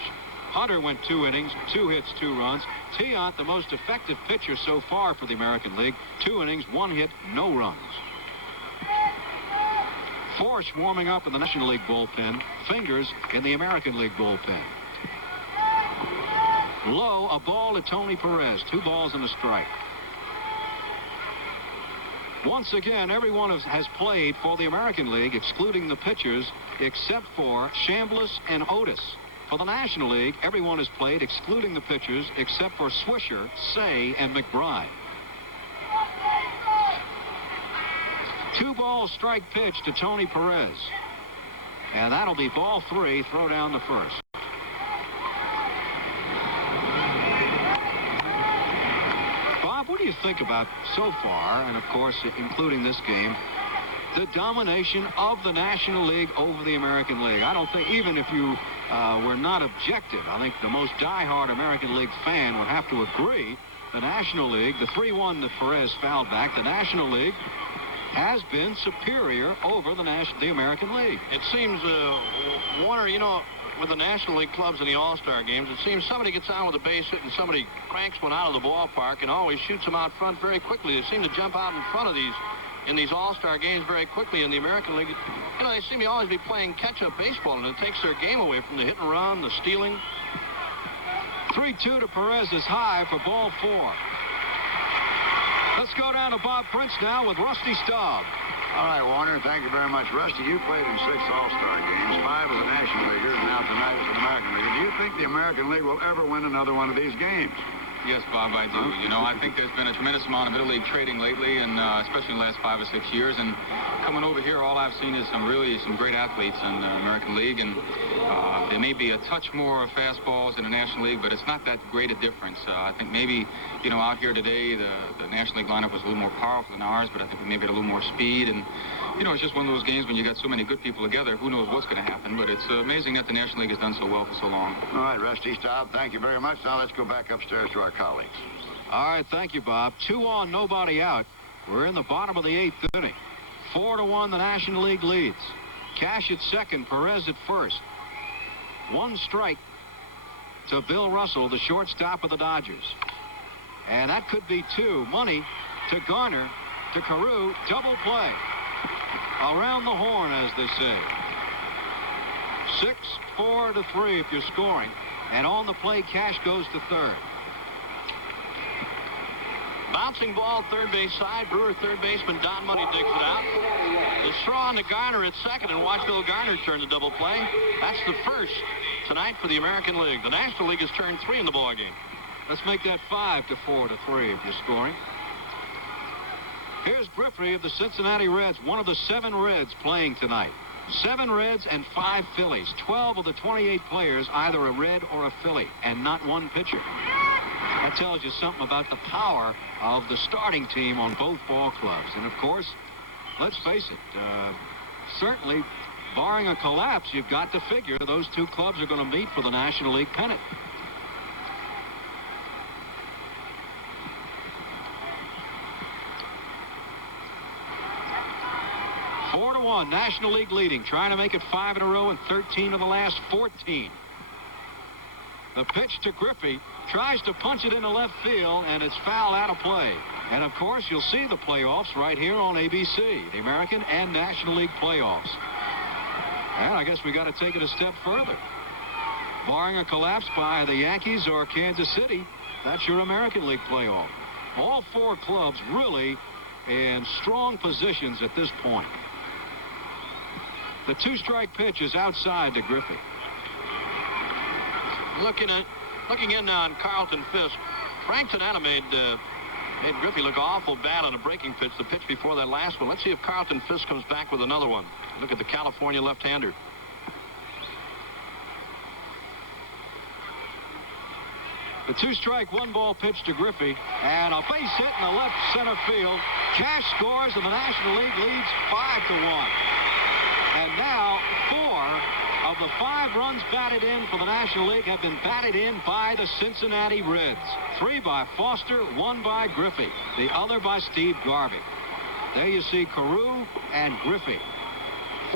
Hunter went 2 innings, 2 hits, 2 runs. Tiant, the most effective pitcher so far for the American League, 2 innings, 1 hit, no runs. Forsch warming up in the National League bullpen. Fingers in the American League bullpen. Low, a ball to Tony Perez. 2 balls and a strike. Once again, everyone has played for the American League, excluding the pitchers, except for Chambliss and Otis. For the National League, everyone has played, excluding the pitchers, except for Swisher, Say, and McBride. 2-ball strike pitch to Tony Perez. And that'll be ball 3, throw down the first. Bob, what do you think about so far, and of course including this game, the domination of the National League over the American League? I don't think, even if you were not objective, I think the most diehard American League fan would have to agree the National League, the 3-1 that Perez fouled back, the National League has been superior over the American League. It seems, Warner, you know, with the National League clubs in the All-Star games, it seems somebody gets on with a base hit and somebody cranks one out of the ballpark and always shoots them out front very quickly. They seem to jump out in front of these in these All-Star games very quickly. In the American League, you know, they seem to always be playing catch-up baseball, and it takes their game away from the hit and run, the stealing. 3-2 to Perez is high for ball 4. Let's go down to Bob Prince now with Rusty Staub. All right, Warner, thank you very much. Rusty, you played in 6 All-Star games, 5 as a National Leaguer, and now tonight as an American Leaguer. Do you think the American League will ever win another one of these games? Yes, Bob, I do. You know, I think there's been a tremendous amount of Little League trading lately, and especially in the last 5 or 6 years. And coming over here, all I've seen is some great athletes in the American League. And there may be a touch more fastballs in the National League, but it's not that great a difference. I think maybe, you know, out here today, the National League lineup was a little more powerful than ours, but I think we maybe had a little more speed. And, you know, it's just one of those games when you got so many good people together, who knows what's going to happen. But it's amazing that the National League has done so well for so long. All right, Rusty Staub, thank you very much. Now let's go back upstairs to our colleagues. All right, thank you, Bob. 2 on, nobody out. We're in the bottom of the 8th inning. 4-1, the National League leads. Cash at second, Perez at first. 1 strike to Bill Russell, the shortstop of the Dodgers. And that could be 2. Money to Garner, to Carew, double play. Around the horn, as they say. 6-4-3 if you're scoring. And on the play, Cash goes to third. Bouncing ball, third base side. Brewer, third baseman. Don Money digs it out. The throw on to Garner at second, and watch Bill Garner turn the double play. That's the first tonight for the American League. The National League has turned 3 in the ballgame. Let's make that 5-4-3 if you're scoring. Here's Griffey of the Cincinnati Reds, one of the 7 Reds playing tonight. 7 Reds and 5 Phillies. 12 of the 28 players either a Red or a Philly, and not 1 pitcher. That tells you something about the power of the starting team on both ball clubs. And, of course, let's face it, certainly, barring a collapse, you've got to figure those 2 clubs are going to meet for the National League pennant. National League leading, trying to make it 5 in a row and 13 of the last 14. The pitch to Griffey, tries to punch it into left field, and it's foul out of play. And, of course, you'll see the playoffs right here on ABC, the American and National League playoffs. And I guess we got to take it a step further. Barring a collapse by the Yankees or Kansas City, that's your American League playoff. All 4 clubs really in strong positions at this point. The 2-strike pitch is outside to Griffey. Looking in now on Carlton Fisk. Frank Tanana made Griffey look awful bad on a breaking pitch, the pitch before that last one. Let's see if Carlton Fisk comes back with another one. Look at the California left-hander. The 2-strike, 1-ball pitch to Griffey, and a base hit in the left center field. Cash scores, and the National League leads 5-1. And now 4 of the 5 runs batted in for the National League have been batted in by the Cincinnati Reds. 3 by Foster, 1 by Griffey, the other by Steve Garvey. There you see Carew and Griffey.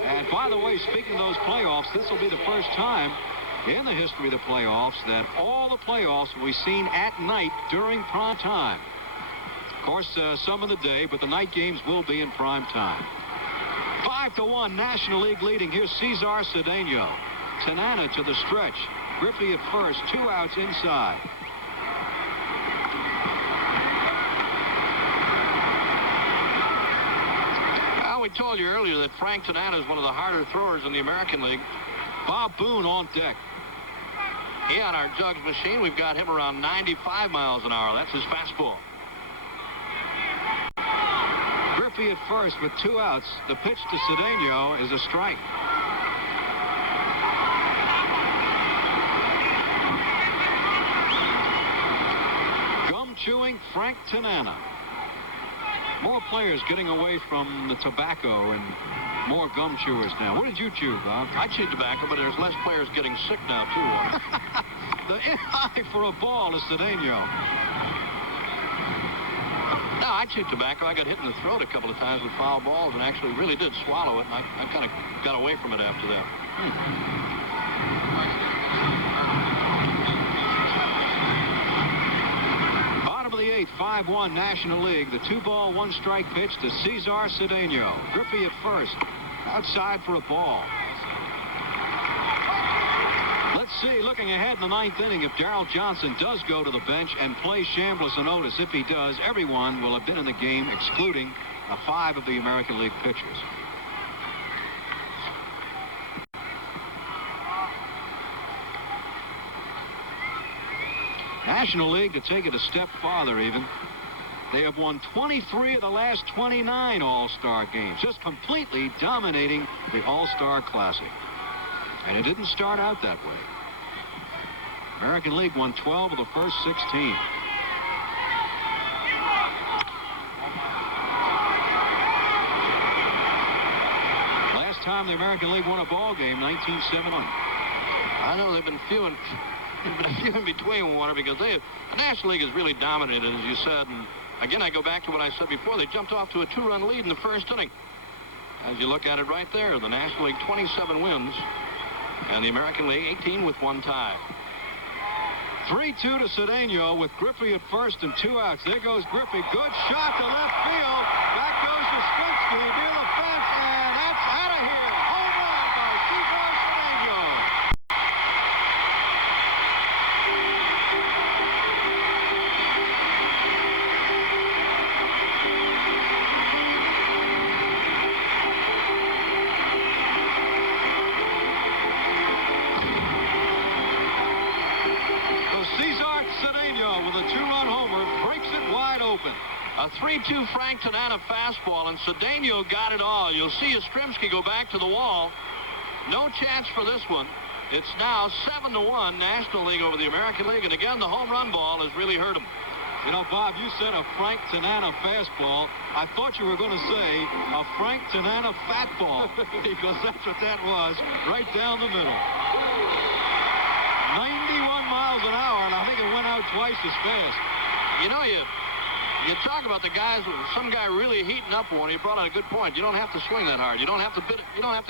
And by the way, speaking of those playoffs, this will be the first time in the history of the playoffs that all the playoffs will be seen at night during prime time. Of course, some in the day, but the night games will be in prime time. 5-1, National League leading. Here's Cesar Cedeno. Tanana to the stretch. Griffey at first, 2 outs inside. Well, we told you earlier that Frank Tanana is one of the harder throwers in the American League. Bob Boone on deck. Yeah, on our jugs machine, we've got him around 95 miles an hour. That's his fastball. Griffey at first with 2 outs. The pitch to Cedeno is a strike. Gum-chewing Frank Tanana. More players getting away from the tobacco and more gum chewers now. What did you chew, Bob? I chewed tobacco, but there's less players getting sick now, too. The in-high for a ball to Cedeno. No, I chewed tobacco. I got hit in the throat a couple of times with foul balls and actually really did swallow it. And I kind of got away from it after that. Bottom of the 8th, 5-1 National League. The 2-ball, 1-strike pitch to Cesar Cedeno. Griffey at first. Outside for a ball. Let's see, looking ahead in the 9th inning, if Darrell Johnson does go to the bench and play Chambliss a notice. If he does, everyone will have been in the game, excluding 5 of the American League pitchers. National League to take it a step farther even. They have won 23 of the last 29 All-Star games, just completely dominating the All-Star Classic. And it didn't start out that way. American League won 12 of the first 16. Last time the American League won a ball game, 1971. I know they've been few in between, Warner, because the National League has really dominated, as you said. And again, I go back to what I said before. They jumped off to a 2-run lead in the first inning. As you look at it right there, the National League 27 wins, and the American League 18 with 1 tie. 3-2 to Cedeno with Griffey at first and 2 outs. There goes Griffey. Good shot to left field. Back goes Yastrzemski near the fence, and that's out of here. Home run by Cesar Cedeno. With a 2-run homer, breaks it wide open. A 3-2 Frank Tanana fastball, and Cedeno got it all. You'll see Yastrzemski go back to the wall. No chance for this one. It's now 7-1 National League over the American League, and again, the home run ball has really hurt him. You know, Bob, you said a Frank Tanana fastball. I thought you were going to say a Frank Tanana fat ball, because that's what that was, right down the middle. 91 miles an hour, and I think it went out twice as fast. You know, you talk about the guys, some guy really heating up one. He brought out a good point. You don't have to swing that hard. You don't have to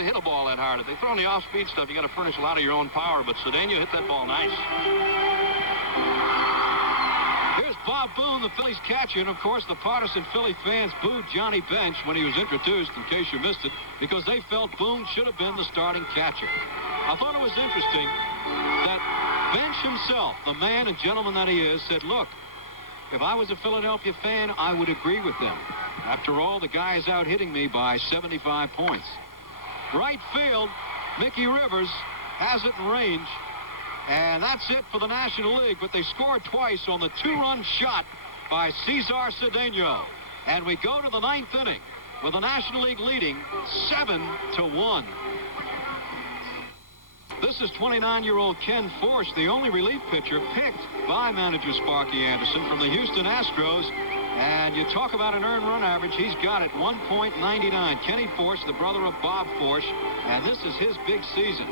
hit a ball that hard. If they throw in the off-speed stuff, you got to furnish a lot of your own power. But Cedeno hit that ball nice. Here's Bob Boone, the Phillies catcher, and of course the partisan Philly fans booed Johnny Bench when he was introduced, in case you missed it, because they felt Boone should have been the starting catcher. I thought it was interesting that Bench himself, the man and gentleman that he is, said, look, if I was a Philadelphia fan, I would agree with them. After all, the guy is out hitting me by 75 points. Right field, Mickey Rivers has it in range. And that's it for the National League, but they scored twice on the 2-run shot by Cesar Cedeno. And we go to the 9th inning with the National League leading 7-1. This is 29-year-old Ken Force, the only relief pitcher picked by manager Sparky Anderson from the Houston Astros. And you talk about an earned run average, he's got it, 1.99. Kenny Force, the brother of Bob Force, and this is his big season.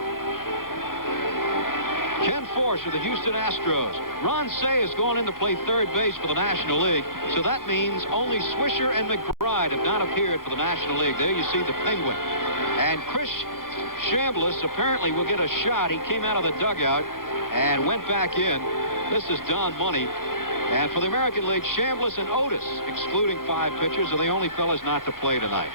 Ken Force of the Houston Astros. Ron Say has gone in to play third base for the National League, so that means only Swisher and McBride have not appeared for the National League. There you see the Penguin. And Chris Chambliss apparently will get a shot. He came out of the dugout and went back in. This is Don Money. And for the American League, Chambliss and Otis, excluding 5 pitchers, are the only fellas not to play tonight.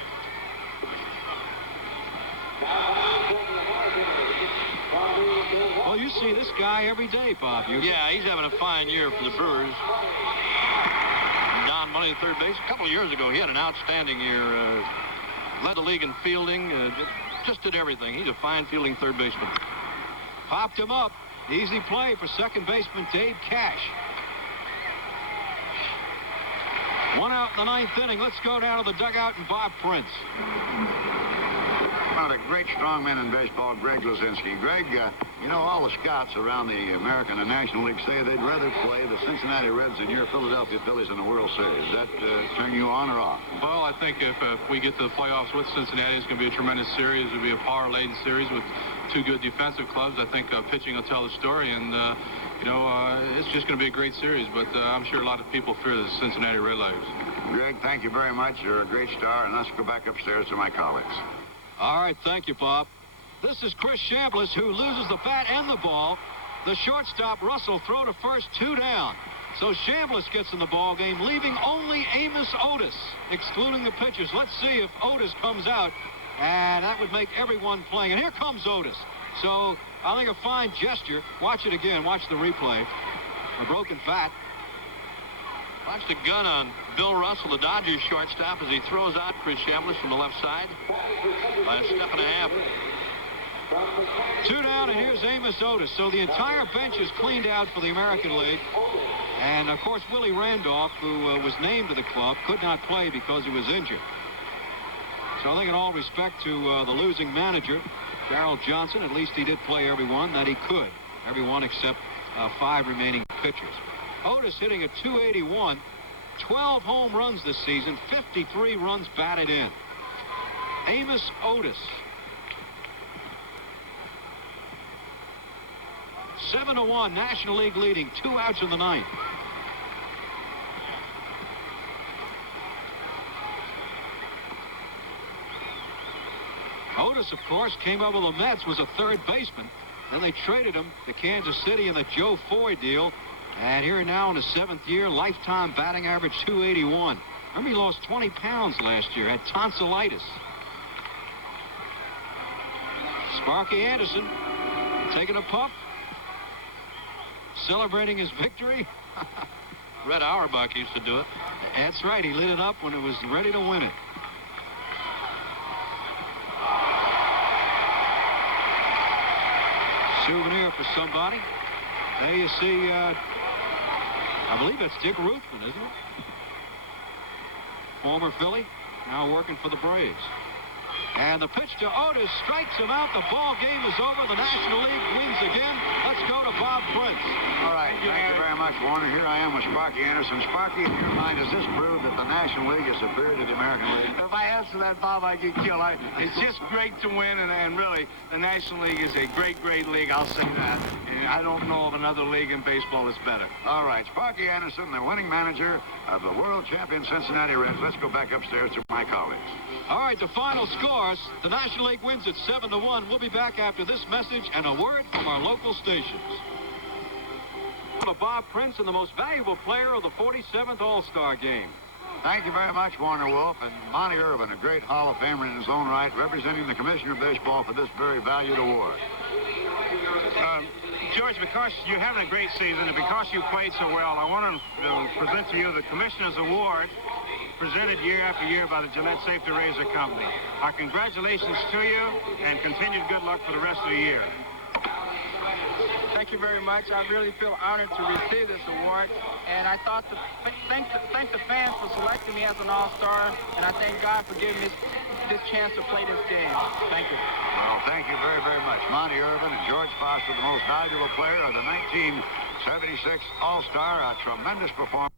Well, you see this guy every day, Bob. Yeah, he's having a fine year for the Brewers. Don Money at third base. A couple of years ago, he had an outstanding year. Led the league in fielding. Just did everything. He's a fine fielding third baseman. Popped him up. Easy play for second baseman Dave Cash. 1 out in the 9th inning. Let's go down to the dugout and Bob Prince. One of the great strong men in baseball, Greg Luzinski. Greg, you know, all the scouts around the American and National League say they'd rather play the Cincinnati Reds than your Philadelphia Phillies in the World Series. Does that turn you on or off? Well, I think if we get to the playoffs with Cincinnati, it's going to be a tremendous series. It'll be a power-laden series with 2 good defensive clubs. I think pitching will tell the story, and, it's just going to be a great series. But I'm sure a lot of people fear the Cincinnati Redlegs. Greg, thank you very much. You're a great star, and let's go back upstairs to my colleagues. All right, thank you, Bob. This is Chris Chambliss, who loses the bat and the ball. The shortstop, Russell, throw to first, 2 down. So Chambliss gets in the ball game, leaving only Amos Otis, excluding the pitchers. Let's see if Otis comes out, and that would make everyone playing. And here comes Otis. So I think a fine gesture. Watch it again. Watch the replay. A broken bat. Watch the gun on Bill Russell, the Dodgers shortstop, as he throws out Chris Chambliss from the left side by a step and a half. 2 down, and here's Amos Otis. So the entire bench is cleaned out for the American League. And, of course, Willie Randolph, who was named to the club, could not play because he was injured. So I think in all respect to the losing manager, Darrell Johnson, at least he did play everyone that he could. Everyone except 5 remaining pitchers. Otis hitting at .281, 12 home runs this season, 53 runs batted in. Amos Otis. 7-1, National League leading, 2 outs in the 9th. Otis, of course, came up with the Mets, was a third baseman. Then they traded him to Kansas City in the Joe Foy deal. And here now in his 7th year, lifetime batting average .281. Remember, he lost 20 pounds last year, had tonsillitis. Sparky Anderson taking a puff, celebrating his victory. Red Auerbach used to do it. That's right, he lit it up when it was ready to win it. Souvenir for somebody. There you see, I believe that's Dick Ruthven, isn't it? Former Philly, now working for the Braves. And the pitch to Otis strikes him out. The ball game is over. The National League wins again. Let's go to Bob Prince. All right. Thank you very much, Warner. Here I am with Sparky Anderson. Sparky, in your mind, does this prove that the National League is superior to the American League? If I answer that, Bob, I get killed. It's just great to win, and really, the National League is a great, great league. I'll say that. And I don't know of another league in baseball that's better. All right. Sparky Anderson, the winning manager of the world champion Cincinnati Reds. Let's go back upstairs to my colleagues. All right, the final scores. The National League wins at 7-1. We'll be back after this message and a word from our local stations. Bob Prince and the most valuable player of the 47th All-Star Game. Thank you very much, Warner Wolf, and Monty Irvin, a great Hall of Famer in his own right, representing the Commissioner of Baseball for this very valued award. George, because you're having a great season and because you played so well, I want to present to you the Commissioner's Award presented year after year by the Gillette Safety Razor Company. Our congratulations to you and continued good luck for the rest of the year. Thank you. thank you very much. I really feel honored to receive this award, and I thought to thank the fans for selecting me as an All-Star, and I thank God for giving me this chance to play this game. Thank you. Well, thank you very, very much. Monty Irvin and George Foster, the most valuable player of the 1976 All-Star, a tremendous performance.